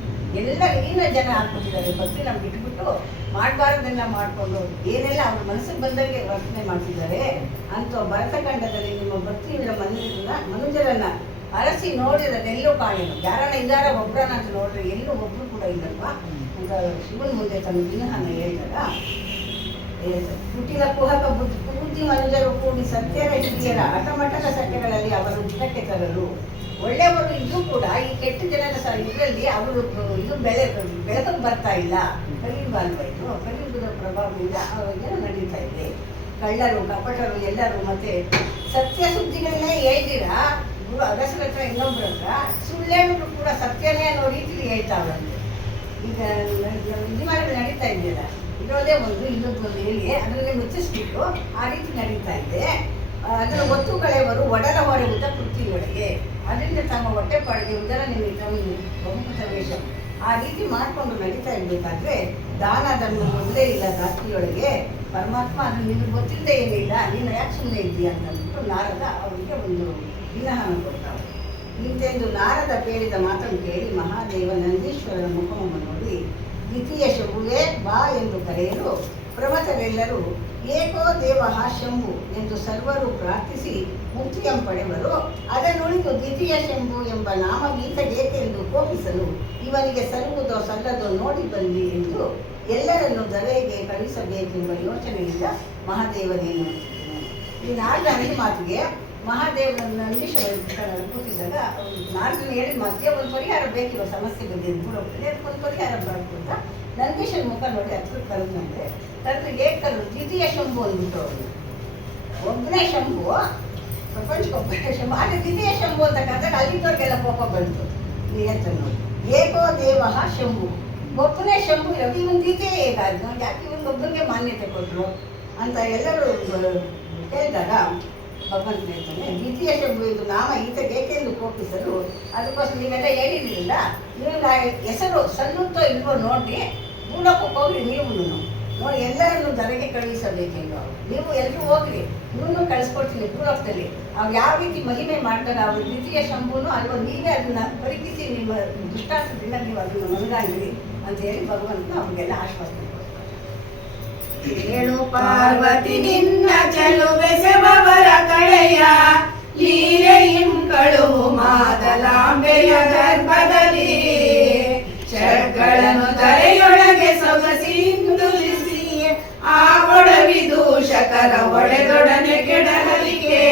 ಎಲ್ಲ ಹೀನ ಜನ ಆಗ್ಬಿಟ್ಟಿದ್ದಾರೆ, ಭಕ್ತಿ ನಮ್ಗೆ ಬಿಟ್ಬಿಟ್ಟು ಮಾಡಬಾರ್ದೆಲ್ಲ ಮಾಡಿಕೊಂಡು ಏನೆಲ್ಲ ಅವ್ರ ಮನಸ್ಸಿಗೆ ಬಂದಂಗೆ ವರ್ತನೆ ಮಾಡ್ತಿದ್ದಾರೆ ಅಂತ ಭರತಖಂಡದಲ್ಲಿ ನಿಮ್ಮ ಭಕ್ತಿಯುಳ್ಳ ಮನುಜರನ್ನ ಅರಸಿ ನೋಡಿರೋದೆಲ್ಲೂ ಕಾಣೆನು, ಯಾರನ್ನ ಇದಾರ ಒಬ್ಬರನ್ನ ಅಂತ ನೋಡ್ರೆ ಎಲ್ಲೂ ಒಬ್ಬರು ಕೂಡ ಇಲ್ಲಲ್ವಾ ಅಂತ ಶಿವನ ಮುಂದೆ ತನ್ನ ದಿನಹನ್ನ ಹೇಳಿದಾಗ ಹೇಳ್ತಾರೆ. ಕುಟಿಲ ಕುಹಕ ಬುದ್ಧಿ ಮನುಜರು ಕೂಡಿ ಸತ್ಯರ ಹಿರಿಯರ ಹಠಮಠದ ಸತ್ಯಗಳಲ್ಲಿ ಅವರು ದಿನಕ್ಕೆ ತರಲು. ಒಳ್ಳೆಯವರು ಇದು ಕೂಡ ಈ ಕೆಟ್ಟ ಜನರ ಇದರಲ್ಲಿ ಅವರು ಇದು ಬೆಳಕಕ್ಕೆ ಬರ್ತಾ ಇಲ್ಲ. ಕಲಿಯುಗ ಅಲ್ವಾ ಇದು, ಕಲಿಯುಗದ ಪ್ರಭಾವದಿಂದ ಏನೋ ನಡೀತಾ ಇದೆ. ಕಳ್ಳರು ಕಪಟರು ಎಲ್ಲರೂ ಮತ್ತೆ ಸತ್ಯ ಸುದ್ದಿಗಳನ್ನೇ ಹೇಳ್ತೀರಾ, ಅಗಸರ ಹತ್ರ ಇನ್ನೊಬ್ಬರ ಹತ್ರ ಸುಳ್ಳೇನು ಕೂಡ ಸತ್ಯನೇ ಅನ್ನೋ ರೀತಿಲಿ ಹೇಳ್ತಾವಂತೆ. ಈಗ ವಿದ್ಯಮಾನಗಳು ನಡೀತಾ ಇದೆಯಲ್ಲ, ಇರೋದೇ ಒಂದು ಇನ್ನೊಂದು ಒಂದು ಹೇಳಿ ಅದನ್ನೇ ಮುಚ್ಚಿಸ್ಬಿಟ್ಟು ಆ ರೀತಿ ನಡೀತಾ ಇದೆ. ಅದರ ಒತ್ತು ಕಳೆಯವರು ಒಡಲ ಹೊರೆಯುತ್ತ ಪೃಥ್ವಿಯೊಳಗೆ, ಅದರಿಂದ ತಮ್ಮ ಹೊಟ್ಟೆಪಾಡಿಗೆ ಉದರ ನಿಮಿತ್ತ ಬಹುಮುಖ ವೇಷ ಆ ರೀತಿ ಮಾಡಿಕೊಂಡು ನಡೀತಾ ಇರಬೇಕಾದ್ರೆ ದಾನ ಧರ್ಮ ಮೊದಲೇ ಇಲ್ಲ ರಾತ್ರಿಯೊಳಗೆ. ಪರಮಾತ್ಮ ಅದು ನಿನಗೆ ಗೊತ್ತಿಲ್ಲದೆ ಏನಿಲ್ಲ, ನೀನು ಯಾಕೆ ಸುಮ್ಮನೆ ಇದ್ದೀಯ ಅಂತಂದ್ಬಿಟ್ಟು ನಾರದ ಅವರಿಗೆ ಒಂದು ವಿನಹನ ಕೊಡ್ತಾರೆ. ಇಂತೆಂದು ನಾರದ ಕೇಳಿದ ಮಾತನ್ನು ಕೇಳಿ ಮಹಾದೇವ ನಂದೀಶ್ವರನ ಮುಖವನ್ನು ನೋಡಿ ದ್ವಿತೀಯ ಶಂಭುವೇ ಬಾ ಎಂದು ಕರೆಯಲು ಪ್ರಮಥರೆಲ್ಲರೂ ಏಕೋ ದೇವಃ ಶಂಭು ಎಂದು ಸರ್ವರು ಪ್ರಾರ್ಥಿಸಿ ಮುಕ್ತಿಯಂ ಪಡೆವರು. ಅದನ್ನುಳಿದು ದ್ವಿತೀಯ ಶಂಭು ಎಂಬ ನಾಮಗೀತಗೇಕೆಂದು ಕೋಪಿಸಲು ಇವನಿಗೆ ಸಲ್ಲುವುದೋ ಸಲ್ಲದೋ ನೋಡಿ ಬಂದಿ ಎಂದು ಎಲ್ಲರನ್ನು ದರೆಗೆ ಕಳಿಸಬೇಕೆಂಬ ಯೋಚನೆಯಿಂದ ಮಹಾದೇವನೇನು ಈ ನಾಲ್ಕು ಮಾತಿಗೆ ಮಹಾದೇವನ ನಂದೀಶ್ವರ ಕೂತಿದ್ದಾಗ ನಾಲ್ಕು ಹೇಳಿದ ಮಾತಿಗೆ ಒಂದು ಪರಿಹಾರ ಬೇಕಿರೋ ಸಮಸ್ಯೆ ಬಂದಿದ್ದು ಬಿಡೋಗ್ತದೆ, ಅದಕ್ಕೆ ಒಂದು ಪರಿಹಾರ ಬರಬೇಕು ಅಂತ ನಂದೀಶನ ಮುಖ ನೋಡಿ ಹತ್ರ ಕರೆದಂತೆ ತಂದ್ರೆ ಹೇಗೆ ಕರೆದು ದ್ವಿತೀಯ ಶಂಭು ಅಂದ್ಬಿಟ್ಟು ಅವನು ಒಬ್ಬನೇ ಶಂಭು ಪ್ರಪಂಚಕ್ಕೊಬ್ಬನೇ ಶಂಭು, ಆದರೆ ದ್ವಿತೀಯ ಶಂಭು ಅಂತ ಕರೆದಾಗ ಅಲ್ಲಿದ್ದವ್ರಿಗೆಲ್ಲ ಕೋಪ ಬಂತು. ಹೇಳ್ತಾನೆ ನೋಡಿ ಏಕೋ ದೇವಃ ಶಂಭು, ಒಬ್ಬನೇ ಶಂಭು ಇರೋದು ಇವನು ದ್ವಿತೀಯ ಹೇಗಾದ್ರು, ಯಾಕೆ ಇವನಿಗೊಬ್ಬನಿಗೆ ಮಾನ್ಯತೆ ಕೊಟ್ಟರು ಅಂತ ಎಲ್ಲರೂ ಕೇಳಿದಾಗ ಭಗವಂತ ಹೇಳ್ತಾನೆ ದ್ವಿತೀಯ ಶಂಭು ಇದು ನಾಮ ಈತಗೆ ಏಕೆಂದು ಕೋಪಿಸಲು ಅದಕ್ಕೋಸ್ಕರ ನೀವೆಲ್ಲ ಹೇಳಿರಲಿಲ್ಲ, ನೀವು ಹೆಸರು ಸಲ್ಲುತ್ತೋ ಇಲ್ವೋ ನೋಡಿ ಭೂಲೋಕಕ್ಕೆ ಹೋಗ್ರಿ ನೀವು ನೋಡಿ ಎಲ್ಲರನ್ನು ದರೆಗೆ ಕಳುಹಿಸಬೇಕೆಂದು ನೀವು ಎಲ್ಲರೂ ಹೋಗ್ರಿ ಇವನು ಕಳಿಸ್ಕೊಡ್ತೀನಿ ಭೂಲೋಕದಲ್ಲಿ ಅವ್ರು ಯಾವ ರೀತಿ ಮಹಿಮೆ ಮಾಡ್ತಾರೆ ಅವ್ರ ದ್ವಿತೀಯ ಶಂಭುನು ಅಲ್ವೋ ನೀವೇ ಅದನ್ನ ಪರೀಕ್ಷಿಸಿ ನಿಮ್ಮ ದುಷ್ಟಾರ್ಥದಿಂದ ನೀವು ಅದನ್ನು ಮನಗಾಗಿರಿ ಅಂತ ಹೇಳಿ ಭಗವಂತನ ಅವ್ರಿಗೆಲ್ಲ ಆಶ್ವಾಸನೆ ಹೇಳು ಪಾರ್ವತಿ ನಿನ್ನ ಚಲುವೆಸೆಬವರ ಕಳೆಯ ಲೀಲೆಯಿಂ ಕಳುವು ಮಾದಲಾಂಬೆಯ ಗರ್ಭದಲ್ಲಿ ಷಡ್ಗಳನ್ನು ಧರೆಯೊಳಗೆ ಸೊಗಸಿಂದುಲಿಸಿ ಆ ಒಡವಿ ದೂಷಕರ ಒಡೆದೊಡನೆ ಕೆಡಹಲಿಕೆ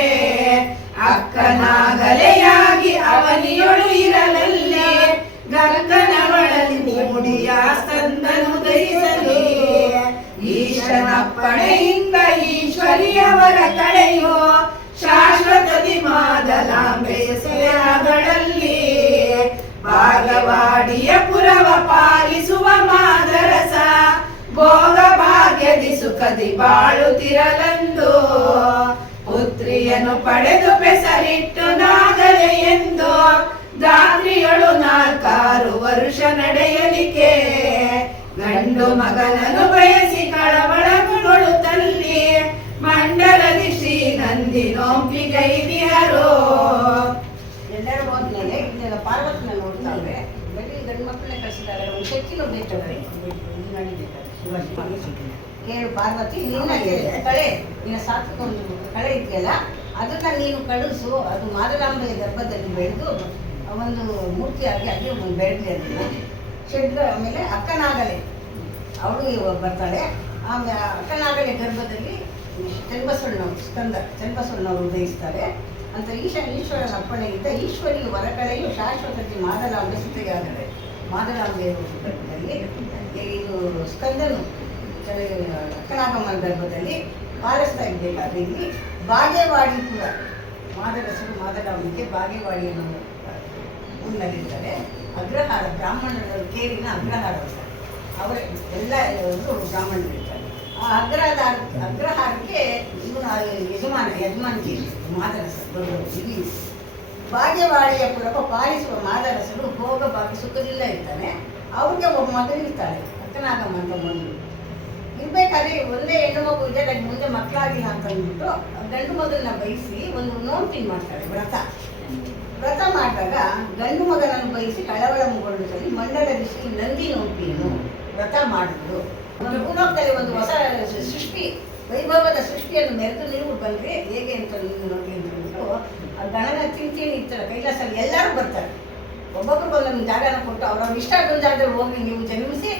ಅಕ್ಕನಾಗಲೆಯಾಗಿ ಅವನಿಯೊಳು ಇರಲಲ್ಲಿ ಗರ್ಗನವಳಲ್ಲಿ ಮುಡಿಯ ಸ್ತಂದನು ದಯಿಸಲಿ ಈಶನಪ್ಪಣೆಯಿಂದ ಈಶ್ವರಿಯವರ ಕಳೆಯೋ ಶಾಶ್ವತದಿ ಮಾದಲಾಂಬೆಯ ಸೆಲೆಗಳಲ್ಲಿ ಭಾಗವಾಡಿಯ ಪುರವ ಪಾಲಿಸುವ ಮಾದರಸ ಭೋಗ ಭಾಗ್ಯದಿ ಸುಖದಿ ಬಾಳುತ್ತಿರಲೆಂದು ಪುತ್ರಿಯನ್ನು ಪಡೆದು ಬೆಸರಿಟ್ಟು ನಾಗಲೆ ಎಂದು ದಾತ್ರಿಯಳು 4 ವರುಷ ನಡೆಯಲಿಕೆ ಗಂಡು ಮಗನನ್ನು ಬಯಸಿ ಕಳವಳಗೊಳ್ಳುತ್ತಲ್ಲಿ ಮಂಡಲದಿ ಶ್ರೀ ನಂದಿ ನೋಂಪಿಗೈದಿಯರೋ. ಎಲ್ಲರೂ ಹೋದ್ಮೇಲೆ ಇದೆಲ್ಲ ಪಾರ್ವತಿನ ನೋಡ್ತಾವೆ, ಬರೀ ಗಂಡು ಮಕ್ಕಳನ್ನೇ ಕಳಿಸಿದ್ದಾರೆ, ಒಂದು ಶಕ್ತಿನೂ ಬೇಕಾದ್ರೆ ನಡಿಬೇಕಾದ್ರೆ ಕೇಳು ಪಾರ್ವತಿ ನಿನ್ನ ಕಳೆ ನಿನ್ನ ಸಾತ್ಕೊಂಡು ಕಳೆ ಇದೆಯಲ್ಲ ಅದನ್ನ ನೀನು ಕಳಿಸು, ಅದು ಮಾದಲಾಂಬೆಯ ಗರ್ಭದಲ್ಲಿ ಬೆಳೆದು ಒಂದು ಮೂರ್ತಿಯಾಗಿ ಅಲ್ಲಿ ಒಂದು ಬೆಳೆದಿ ಅದನ್ನ ಶೆಡ್ಗ. ಆಮೇಲೆ ಅಕ್ಕನಾಗಲೆ ಅವಳು ಬರ್ತಾಳೆ, ಆಮೇಲೆ ಅಕ್ಕನಾಗಲೆ ಗರ್ಭದಲ್ಲಿ ಚನ್ನಬಸವಣ್ಣವರು ಉದಯಿಸ್ತಾರೆ ಅಂತ ಈಶ್ವರನ ಅಪ್ಪಣೆಯಿಂದ ಈಶ್ವರಿಯು ಹೊರಕಳೆಯು ಶಾಶ್ವತತೆ ಮಾದಲಾಂಬೆ ಸುತೆಯಾದರೆ ಮಾದಲಾಂಬೆಯ ಗರ್ಭದಲ್ಲಿ ಇದು ಸ್ಕಂದನು ಅಕ್ಕನಾಗಮ್ಮನ ಗರ್ಭದಲ್ಲಿ ಪಾಲಿಸ್ತಾ ಇರಬೇಕಾದ್ರೆ ಇಲ್ಲಿ ಬಾಗೇವಾಡಿ ಕೂಡ ಮಾದರಸರು ಮಾದಲಾಂಬೆಗೆ ಬಾಗೇವಾಡಿಯನ್ನು ಊರಿನಲ್ಲಿರ್ತಾರೆ. ಅಗ್ರಹಾರ ಬ್ರಾಹ್ಮಣರ ಕೇರಿನ ಅಗ್ರಹಾರ ಅವರ ಎಲ್ಲ ಬ್ರಾಹ್ಮಣರಿರ್ತಾರೆ. ಆ ಅಗ್ರಹಾರಕ್ಕೆ ಇವನು ಯಜಮಾನಿಗೆ ಮಾದರಸ ಇಲ್ಲಿ ಬಾಗೇವಾಡಿಯ ಪುರಪ ಪಾಲಿಸುವ ಮಾದರಸರು ಭೋಗ ಭಾಗ್ಯ ಸುಖದಿಂದ ಇರ್ತಾನೆ. ಅವ್ರಿಗೆ ಒಬ್ಬ ಮಗಳಿರ್ತಾಳೆ ಅಕ್ಕನಾಗಮ್ಮ ಅಂತ ಬಂದು ಇರ್ಬೇಕಾದ್ರೆ ಒಂದೇ ಹೆಣ್ಣು ಮಗು ಇದೆ, ಅದಕ್ಕೆ ಮುಂದೆ ಮಕ್ಕಳಾಗಿಲ್ಲ ಅಂತ ಅಂದ್ಬಿಟ್ಟು ಗಂಡು ಮಗನ್ನ ಬಯಸಿ ಒಂದು ನೋಂಪಿನ್ ಮಾಡ್ತಾಳೆ. ವ್ರತ ಮಾಡಿದಾಗ ಗಂಡು ಮಗನನ್ನು ಬಯಸಿ ಕಳವಳಗೊಳ್ಳುತ್ತಲ್ಲಿ ಮಂಡಲದ ಶ್ರೀ ನಂದಿ ನೋಂಪಿನು ವ್ರತ ಮಾಡಿದ್ರು. ಭೂಲೋಕದಲ್ಲಿ ಒಂದು ಹೊಸ ಸೃಷ್ಟಿ ವೈಭವದ ಸೃಷ್ಟಿಯನ್ನು ಮೆರೆದು ನೀವು ಬಂದರೆ ಹೇಗೆ ಅಂತ ನೀವು ನೋಡಿ ಅಂತ ಅಂದ್ಬಿಟ್ಟು ಆ ಗಣನ ತಿಂತೀನಿ ಇರ್ತಾರೆ ಕೈಲಾಸಲ್ಲಿ ಎಲ್ಲರೂ ಬರ್ತಾರೆ. ಒಬ್ಬೊಬ್ಬರು ಒಂದೊಂದು ಜಾಗನ ಕೊಟ್ಟು ಅವ್ರವ್ರ ಇಷ್ಟ ಬಂದ ಜಾಗದಲ್ಲಿ ಹೋಗಿ ನೀವು ಜನ್ಮಿಸಿ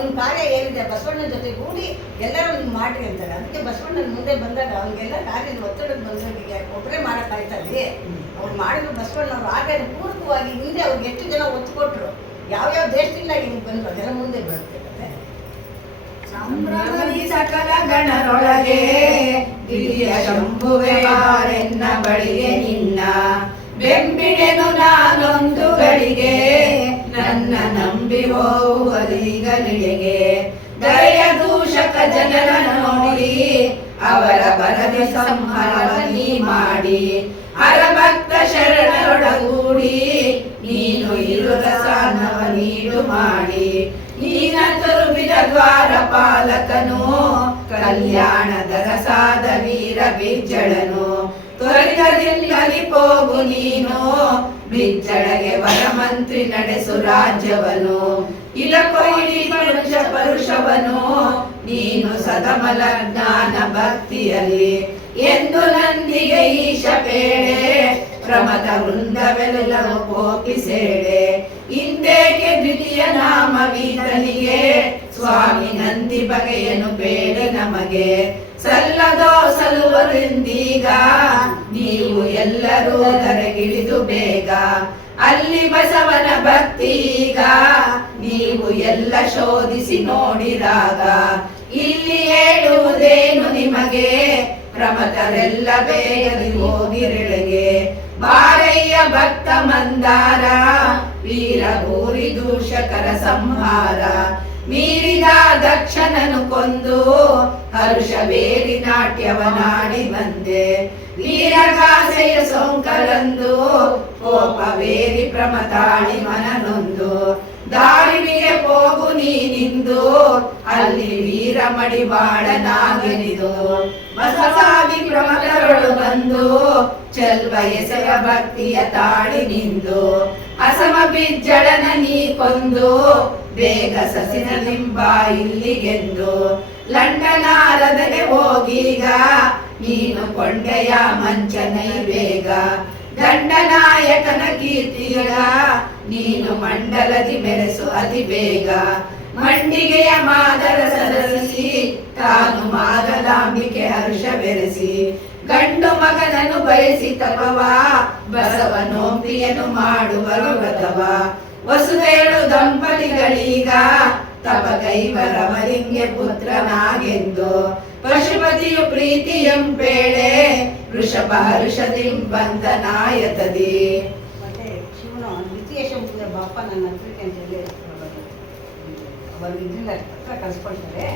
ನಿಮ್ಮ ಕಾರ್ಯ ಏನಿದೆ ಬಸವಣ್ಣನ ಜೊತೆ ಕೂಡಿ ಎಲ್ಲರೂ ನೀವು ಮಾಡಿರಿ ಅಂತಾರೆ. ಅದಕ್ಕೆ ಬಸವಣ್ಣನ ಮುಂದೆ ಬಂದಾಗ ಅವ್ರಿಗೆಲ್ಲ ಕಾರ್ಯದ ಒತ್ತಡದ ಬಂದವರಿಗೆ ಒಬ್ಬರೇ ಮಾಡೋಕ್ಕಾಯ್ತದೆ. ಅವ್ರು ಮಾಡಿದ್ರು ಬಸವಣ್ಣವ್ರು ಆಗ ಪೂರ್ವಕವಾಗಿ ಹಿಂದೆ ಅವ್ರಿಗೆ ಎಷ್ಟು ಜನ ಒತ್ತು ಕೊಟ್ಟರು, ಯಾವ್ಯಾವ ದೇಶದಿಂದ ಹಿಂಗೆ ಬಂದರು ಅದೆಲ್ಲ ಮುಂದೆ ಬರುತ್ತೆ. ಸಂಭ್ರಮದಿ ಸಕಲ ಗಣರೊಳಗೆ ದಿವ್ಯ ಶಂಭುವೆ ಬಾರೆನ್ನ ಬಳಿಗೆ ನಿನ್ನ ಬೆಂಬಿಡೆನು ನಾನೊಂದು ಗಳಿಗೆ ನನ್ನ ನಂಬಿ ಹೋಗುವದೀಗ ನಿಡೆಗೆ ದರೆಯ ದೂಷಕ ಜನರ ನೋಡಿ ಅವರ ಬರದಿ ಸಂಹಾರ ನೀ ಮಾಡಿ ಹರಭಕ್ತ ಶರಣರೊಡಗೂಡಿ ನೀನು ಇರುದ ಸಾನವ ನೀಡು ಮಾಡಿ ನೀನ ತುರುಬಿದ ದ್ವಾರ ಪಾಲಕನು ಕಲ್ಯಾಣದ ರಸಾದ ವೀರ ಬಿಜ್ಜಳನು ತ್ವರಿತದಿಂದಲಿ ಹೋಗು ನೀನು ಬಿಜ್ಜಳಗೆ ವರಮಂತ್ರಿ ನಡೆಸು ರಾಜ್ಯವನು ಇಲಕೊಯ್ಲಿ ಪರುಷವನು ನೀನು ಸದಮಲ ಜ್ಞಾನ ಭಕ್ತಿಯಲ್ಲಿ ಎಂದು ನಂದಿಗೆ ಈಶ ಬೇಳೆ ಪ್ರಮದ ವೃಂದವೆಲ್ಲವೂ ಕೋಪಿಸೇಳೆ ಇಂದೇಕೆ ದ್ವಿತೀಯ ನಾಮವೀತನಿಗೆ ಸ್ವಾಮಿ ನಂದಿ ಬಗೆಯನು ಬೇಳೆ ನಮಗೆ ಸಲ್ಲದೋ ಸಲ್ಲುವರೆಂದೀಗ ನೀವು ಎಲ್ಲರೂ ಧರೆಗಿಳಿದು ಬೇಗ ಅಲ್ಲಿ ಬಸವನ ಭಕ್ತಿ ಈಗ ನೀವು ಎಲ್ಲ ಶೋಧಿಸಿ ನೋಡಿರಾಗ ಇಲ್ಲಿ ಹೇಳುವುದೇನು ನಿಮಗೆ ಪ್ರಮತರೆಲ್ಲ ಬೇಗದಿ ಹೋಗಿರೆಳೆಗೆ ಬಾರಯ್ಯ ಭಕ್ತ ಮಂದಾರ ವೀರ ಭೂರಿ ದೂಷಕರ ಸಂಹಾರ ಮೀರಿದ ದಕ್ಷನನು ಕೊಂದು ಹರುಷವೇರಿ ನಾಟ್ಯವನಾಡಿ ಬಂದೆ ವೀರಗಾಸೆಯ ಸೋಂಕರಂದು ಕೋಪವೇರಿ ಪ್ರಮತಾಳಿ ಮನನೊಂದು ದಾರಿವಿಗೆ ಹೋಗು ನೀನಿಂದು ಅಲ್ಲಿ ವೀರ ಮಡಿವಾಳನಾಗೆನಿದು ಬಸವಾದಿ ಪ್ರಮತರೊಳು ಬಂದು ಚೆಲ್ವ ಎಸೆಯ ಭಕ್ತಿಯ ತಾಳಿ ನಿಂದು ಅಸಮ ಬಿಜ್ಜಳನ ನೀ ಕೊಂದು ಬೇಗ ಸಸಿನ ನಿಂಬ ಇಲ್ಲಿಗೆಂದು ಲಂಡನಾರದನೆ ಹೋಗೀಗ ನೀನು ಕೊಂಡೆಯ ಮಂಚನೈ ಬೇಗ ದಂಡನಾಯಕನ ಕೀರ್ತಿಗ ನೀನು ಮಂಡಲದಿ ಮೆರೆಸು ಅತಿ ಬೇಗ ಮಂಡಿಗೆಯ ಮಾದರ ಸರಸಿ ತಾನು ಮಾದಲಾಂಬಿಕೆ ಹರ್ಷ ಬೆರೆಸಿ ಗಂಡು ಮಗನನ್ನು ಬಯಸಿ ತಪವ ಬಸವನೋಂಬಿಯನ್ನು ಮಾಡುವರು ವ್ರತವ ವಸುದೇಳು ದಂಪತಿಗಳೀಗ ತಪಗೈವರವರಿಂಗೆ ಪುತ್ರನಾಗೆಂದು ಪಶುಪತಿಯು ಪ್ರೀತಿಯಂಪೇಳೆ ವೃಷಭ ಹರ್ಷದಿಂ ಬಂಧನಾಯತದಿ. ಮತ್ತೆ ಶಿವನು ದ್ವಿತೀಯ ಶಂಕುದ ಬಾಪ ನನ್ನ ಹತ್ರಕ್ಕೆ ಅಂತ ಹೇಳಿ ಅವರು ಇದ್ರಿಂದ ಹತ್ರ ಕಳ್ಸ್ಕೊಳ್ತಾರೆ.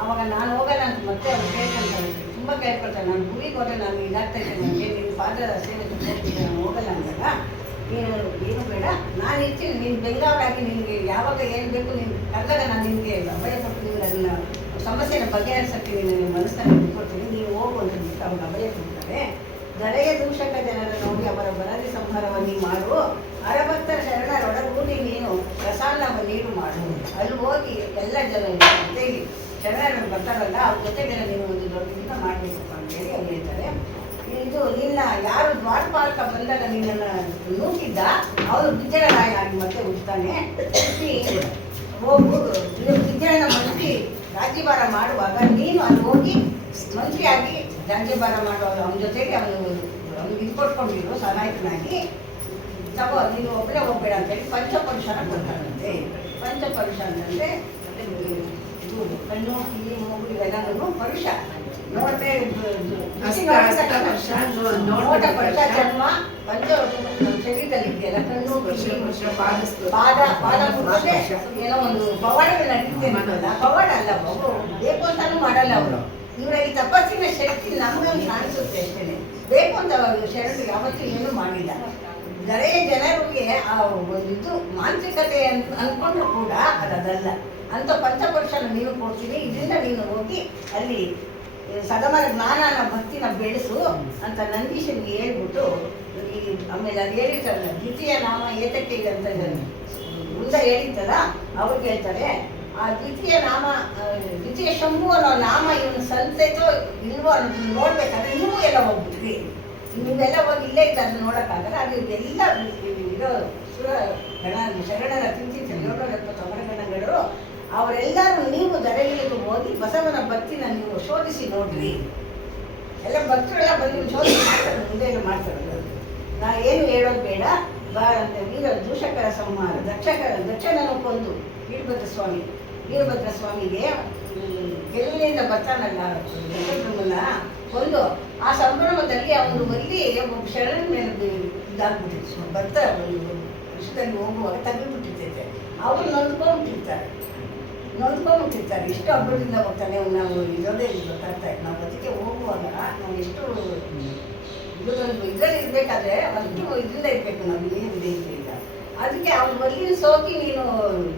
ಆವಾಗ ನಾನು ಹೋಗಲ್ಲ ಅಂತ ಮತ್ತೆ ಅವ್ರು ಕೇಳ್ಕೊಳ್ತಾರೆ, ತುಂಬ ಕೇಳ್ಕೊಳ್ತಾರೆ. ನಾನು ಗುರಿಗೆ ಹೋದ್ರೆ ನಾನು ಇದಾಗ್ತಾ ಇದ್ದೇನೆ, ನನಗೆ ನಿನ್ನ ಪಾದ ಸೇವೆ ಹೋಗ್ತಿದ್ದೆ, ನಾನು ಹೋಗಲ್ಲ ಅಂದಾಗ ನೀನು ಏನು ಬೇಡ, ನಾನು ಇರ್ತೀನಿ, ನೀನು ಬೆಂಗಾವಲಾಗಿ ನಿನಗೆ ಯಾವಾಗ ಏನು ಬೇಕು ನೀನು ಕರೆದಾಗ ನಾನು ನಿನಗೆ ಅಭಯ ಕೊಟ್ಟು ನಿಮಗೆ ಅದನ್ನ ಸಮಸ್ಯೆನ ಬಗೆಹರಿಸಕ್ಕೆ ನಿನ್ನ ಮನಸ್ಸನ್ನು ಬಿಟ್ಕೊಡ್ತೀನಿ, ನೀವು ಹೋಗು ಅಂತ ಬಿಟ್ಟು ಅವ್ರಿಗೆ ಅಭಯ ಕೊಡ್ತಾರೆ. ದರೆಯ ದೂಷಕ ಜನರ ನೋಡಿ ಅವರ ಬರದಿ ಸಂಹಾರವನ್ನು ಮಾಡು, ಹರಭಕ್ತರ ಶರಣರೊಡಗೂಡಿ ನೀನು ಪ್ರಸಾದವನ್ನು ನೀಡು ಮಾಡು. ಅಲ್ಲಿ ಹೋಗಿ ಎಲ್ಲ ಜನ ಜೊತೆಗೆ ಶರಣರು ಬರ್ತಾರಲ್ಲ ಅವ್ರ ಜೊತೆಗೆಲ್ಲ ನೀನು ಒಂದು ದೊಡ್ಡ ಯುದ್ಧ ಮಾಡಬೇಕಪ್ಪ ಅಂತೇಳಿ ಅವ್ರು ಹೇಳ್ತಾರೆ. ಇದು ನಿನ್ನ ಯಾರು ದ್ವಾರಪಾಲಕ ಬಂದಾಗ ನಿನ್ನನ್ನು ನೂಕಿದ್ದ ಅವನು ಬಿಜ್ಜಳರಾಯ ಆಗಿ ಮತ್ತೆ ಹುಡ್ತಾನೆ. ಹೋಗು ಬಿಜ್ಜಳನ ಮಂತ್ರಿ ರಾಜ್ಯಭಾರ ಮಾಡುವಾಗ ನೀನು ಅಲ್ಲಿ ಹೋಗಿ ಮಂತ್ರಿಯಾಗಿ ರಾಜ್ಯಭಾರ ಮಾಡುವಾಗ ಅವನ ಜೊತೆಗೆ ಅವನಿಗೆ ಇದು ಕೊಟ್ಕೊಂಡಿರು ಸಹಾಯಕನಾಗಿ ತಗೋ, ನೀನು ಒಬ್ಬರೇ ಹೋಗ್ಬೇಡ ಅಂತೇಳಿ ಪಂಚಪರುಷನ ಕೊಡ್ತಾರಂತೆ. ಪಂಚಪರುಷ ಅಂತಂದರೆ ಇದು ಕಣ್ಣು ಕಿವಿ ಮೂಗು ಇವೆಲ್ಲನೂ ಪರುಷ ನೋಡ್ದೆ ನೋಟ ಪರುಷ ಜನ್ಮ ಪಂಚ ಶರೀರದಲ್ಲಿ ಇದೆಯಲ್ಲ ಕಣ್ಣು ಪಾದ ಪಾದ ಮುಟ್ಟದೆ ಏನೋ ಒಂದು ಪವಾಡಗಳು ನಡೀತೇನಲ್ಲ, ಪವಾಡ ಅಲ್ಲ, ಒಬ್ಬರು ಬೇಕು ಅಂತಾನು ಮಾಡಲ್ಲ ಅವರು. ಇವರಾಗಿ ತಪಸ್ಸಿನ ಶಕ್ತಿ ನಮಗೊಂದು ಕಾಣಿಸುತ್ತೆ ಅಷ್ಟೇ, ಬೇಕು ಅಂತ ಶರಣರು ಯಾವತ್ತೂ ಏನೂ ಮಾಡಿಲ್ಲ. ದರೆಯ ಜನರಿಗೆ ಆ ಒಂದು ಇದು ಮಾನಸಿಕತೆ ಅಂದ್ಕೊಂಡ್ರು ಕೂಡ ಅದಲ್ಲ. ಅಂತ ಪಂಚಪುರುಷನ ನೀನು ಕೊಡ್ತೀನಿ, ಇದರಿಂದ ನೀನು ಹೋಗಿ ಅಲ್ಲಿ ಸದಮರ ಜ್ಞಾನನ ಭಕ್ತಿನ ಬೆಳೆಸು ಅಂತ ನಂದೀಶನಿಗೆ ಹೇಳ್ಬಿಟ್ಟು ಆಮೇಲೆ ಅದು ಹೇಳಿರ್ತಾರಲ್ಲ ದ್ವಿತೀಯ ನಾಮ ಏತಕ್ಕೆ ಇದೆ ಅಂತ ಮುಂದೆ ಹೇಳಿರ್ತಾರ ಅವ್ರಿಗೆ ಹೇಳ್ತಾರೆ. ಆ ದ್ವಿತೀಯ ನಾಮ ದ್ವಿತೀಯ ಶಂಭು ಅನ್ನೋ ನಾಮ ಇವನು ಸಲ್ತೈತೋ ಇಲ್ವೋ ಅನ್ನೋದನ್ನ ನೋಡ್ಬೇಕಾದ್ರೆ ನೀವು ಎಲ್ಲ ಹೋಗ್ಬಿಟ್ರಿ, ನೀವೆಲ್ಲ ಹೋಗಿ ಇಲ್ಲೇ ಇದ್ದಾರೆ ನೋಡೋಕ್ಕಾಗಲ್ಲ. ಅದು ಎಲ್ಲ ಇರೋ ಸುರ ಗಣ ಶರಣರ ಚಿಂತಿಸಿ 770 ಗಣಗಳು ಅವರೆಲ್ಲರೂ ನೀವು ದರೆಗಳಿಗೆ ಹೋಗಿ ಬಸವನ ಭಕ್ತಿನ ನೀವು ಶೋಧಿಸಿ ನೋಡ್ರಿ. ಎಲ್ಲ ಭಕ್ತರೆಲ್ಲ ಬಂದು ಶೋಧಿಸಿ ಮಾಡ್ತಾರೆ, ಮುಂದೆ ಎಲ್ಲ ಮಾಡ್ತಾರೆ. ನಾ ಏನು ಹೇಳೋದು ಬೇಡ, ಅಂತ ವೀರ ದೂಷಕರ ಸಂಹಾರ ದಕ್ಷನನ್ನು ಕೊಂದು ವೀರಭದ್ರ ಸ್ವಾಮಿಗೆ ಗೆಲುವಿನಿಂದ ಬರ್ತಾನಲ್ಲ ವೆಂಕಟರಮಣ ಕೊಂದು ಆ ಸಂಭ್ರಮದಲ್ಲಿ ಅವನು ಬಲ್ಲಿ ಒಬ್ಬ ಶರಣರ ಮೇಲೆ ಇದಾಗ್ಬಿಟ್ಟಿತ್ತು. ಭತ್ತ ಒಂದು ವರ್ಷದಲ್ಲಿ ಹೋಗುವಾಗ ತೆಗೆದುಬಿಟ್ಟಿರ್ತೈತೆ, ಅವರು ನೊಂದ್ಕೊಂಡ್ಬಿಟ್ಟಿರ್ತಾರೆ. ನೊಂದ್ಕೊಂಡ್ಬಿಟ್ಟಿರ್ತಾರೆ. ಇಷ್ಟು ಹಬ್ಬದಿಂದ ಹೋಗ್ತಾನೆ, ನಾವು ಇರೋದೇ ಇಲ್ಲಿ ಗೊತ್ತಾಗ್ತಾ ಇತ್ತು. ನಾವು ಅದಕ್ಕೆ ಹೋಗುವಾಗ ನಾವು ಎಷ್ಟು ಇದೊಂದು ಇದರಲ್ಲಿ ಇರಬೇಕಾದ್ರೆ ಅಷ್ಟು ಇದರಿಂದ ಇರಬೇಕು, ನಾವು ಇನ್ನೇನು ವಿದೇಶಿಯಿಂದ. ಅದಕ್ಕೆ ಅವ್ನು ಮಲ್ಲಿನ ಸೋಕಿ ನೀನು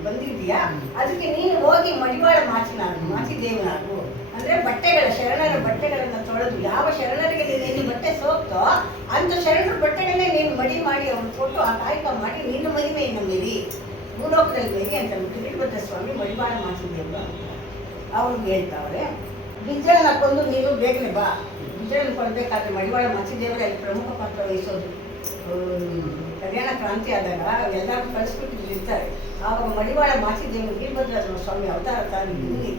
ಬಂದಿದ್ದೀಯಾ, ಅದಕ್ಕೆ ನೀನು ಹೋಗಿ ಮಡಿವಾಳ ಮಾಚಿ ದೇವನಾಗು. ಅಂದರೆ ಬಟ್ಟೆಗಳ ಶರಣರ ಬಟ್ಟೆಗಳನ್ನು ತೊಳೆದು, ಯಾವ ಶರಣರಿಗೆ ನೀನು ಬಟ್ಟೆ ಸೋಕ್ತೋ ಅಂಥ ಶರಣರ ಬಟ್ಟೆಗಳನ್ನೇ ನೀನು ಮಡಿ ಮಾಡಿ ಅವ್ನು ಕೊಟ್ಟು ಆ ಕಾಯಕ ಮಾಡಿ ನಿನ್ನ ಮಹಿಮೆಯನ್ನು ಮೆರಿ, ಭೂಲೋಕದಲ್ಲಿ ಮೆರಿ ಅಂತ ಕಿರೀಟಭದ್ರ ಸ್ವಾಮಿ ಮಡಿವಾಳ ಮಾಚಿ ದೇವರು ಅಂತ ಅವ್ರಿಗೆ ಹೇಳ್ತಾವ್ರೆ. ವಿಜಯನ ಕೊಂದು ನೀನು ಬೇಗನೆ ಬಾ. ವಿಜಯನ ಕೊಡಬೇಕಾದ್ರೆ ಮಡಿವಾಳ ಮಾಚಿ ದೇವರೇ ಅಲ್ಲಿ ಪ್ರಮುಖ ಪಾತ್ರ ವಹಿಸೋದು. ಕಲ್ಯಾಣ ಕ್ರಾಂತಿ ಆದಾಗ ಎಲ್ಲರೂ ಕಳಿಸ್ಬಿಟ್ಟು ಇರ್ತಾರೆ. ಆವಾಗ ಮಡಿವಾಳ ಮಾಚಿ ದೇವರು ವೀರಭದ್ರ ಸ್ವಾಮಿ ಅವತಾರ ತಾನು ಇಲ್ಲಿ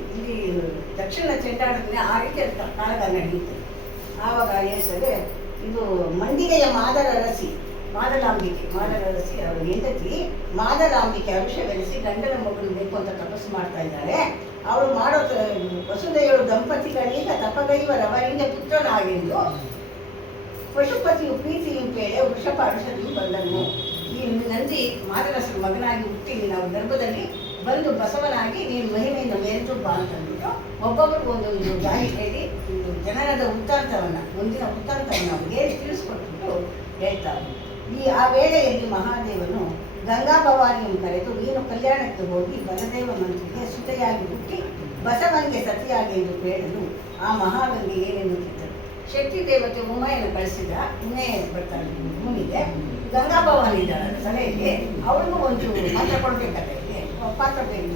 ದಕ್ಷಿಣ ಚೆಂಡಾಡದಲ್ಲಿ ಆ ರೀತಿ ಕಾಳಗ ನಡೆಯುತ್ತೆ. ಆವಾಗ ಹೇಳ್ತಾರೆ, ಇದು ಮಂಡಿಗೆಯ ಮಾದಲಾಂಬಿಕೆ ಅವರ ಹೆಂಡತಿ ಮಾದಲಾಂಬಿಕೆ ಅರುಷವೆನಿಸಿ ಗಂಡನ ಮಗನು ಬೇಕು ಅಂತ ತಪಸ್ಸು ಮಾಡ್ತಾ ಇದ್ದಾಳೆ. ಅವಳು ಮಾಡೋ ವಸುದೆಯಳು ದಂಪತಿಗಳೀಗ ತಪಗೈವರವರಿಂದ ಪುತ್ರನಾಗೆಂದು ಪಶುಪತಿಯು ಪ್ರೀತಿயும் ಪೇಳೆ ವೃಷಭ ಅರುಷದಿಯು ಬಂದನು. ಈ ನಂದಿ ಮಾದರಸನ ಮಗನಾಗಿ ಹುಟ್ಟಿ ನಾವು ಗರ್ಭದಲ್ಲಿ ಬಂದು ಬಸವನಾಗಿ ನೀನು ಮಹಿಮೆಯಿಂದ ಮೇರೆದು ಬಾ ಅಂತಂದ್ಬಿಟ್ಟು ಒಬ್ಬೊಬ್ಬರು ಒಂದೊಂದು ದಾರಿ ಹೇಳಿ ಜನನದ ವೃತ್ತಾಂತವನ್ನು, ಮುಂದಿನ ವೃತ್ತಾಂತವನ್ನು ಅವರಿಗೆ ತಿಳಿಸ್ಕೊಟ್ಬಿಟ್ಟು ಹೇಳ್ತಾರೆ. ಆ ವೇಳೆಯಲ್ಲಿ ಮಹಾದೇವನು ಗಂಗಾಭವಾನಿಯನ್ನು ಕರೆದು, ನೀನು ಕಲ್ಯಾಣಕ್ಕೆ ಹೋಗಿ ಬಲದೇವ ಮಂತ್ರಿಗೆ ಸುತೆಯಾಗಿ ಹುಟ್ಟಿ ಬಸವನಿಗೆ ಸತಿಯಾಗಿ ಎಂದು ಕೇಳಲು ಆ ಮಹಾಗಂಗೆ ಏನೆನ್ನುತ್ತಿದ್ದರು. ಶಕ್ತಿ ದೇವತೆ ಉಮೆಯನ್ನು ಕಳಿಸಿದ. ಉಮೆ ಬರ್ತಾಳೆ ಭೂಮಿಗೆ. ಗಂಗಾಭವಾನಿ ಇದ್ದಾಳೆ ತಲೆಯಲ್ಲಿ, ಅವಳಿಗೂ ಒಂದು ಪಾತ್ರ ಕೊಡಬೇಕಲ್ಲ, ಇಲ್ಲಿ ಪಾತ್ರ ಬೇಕು.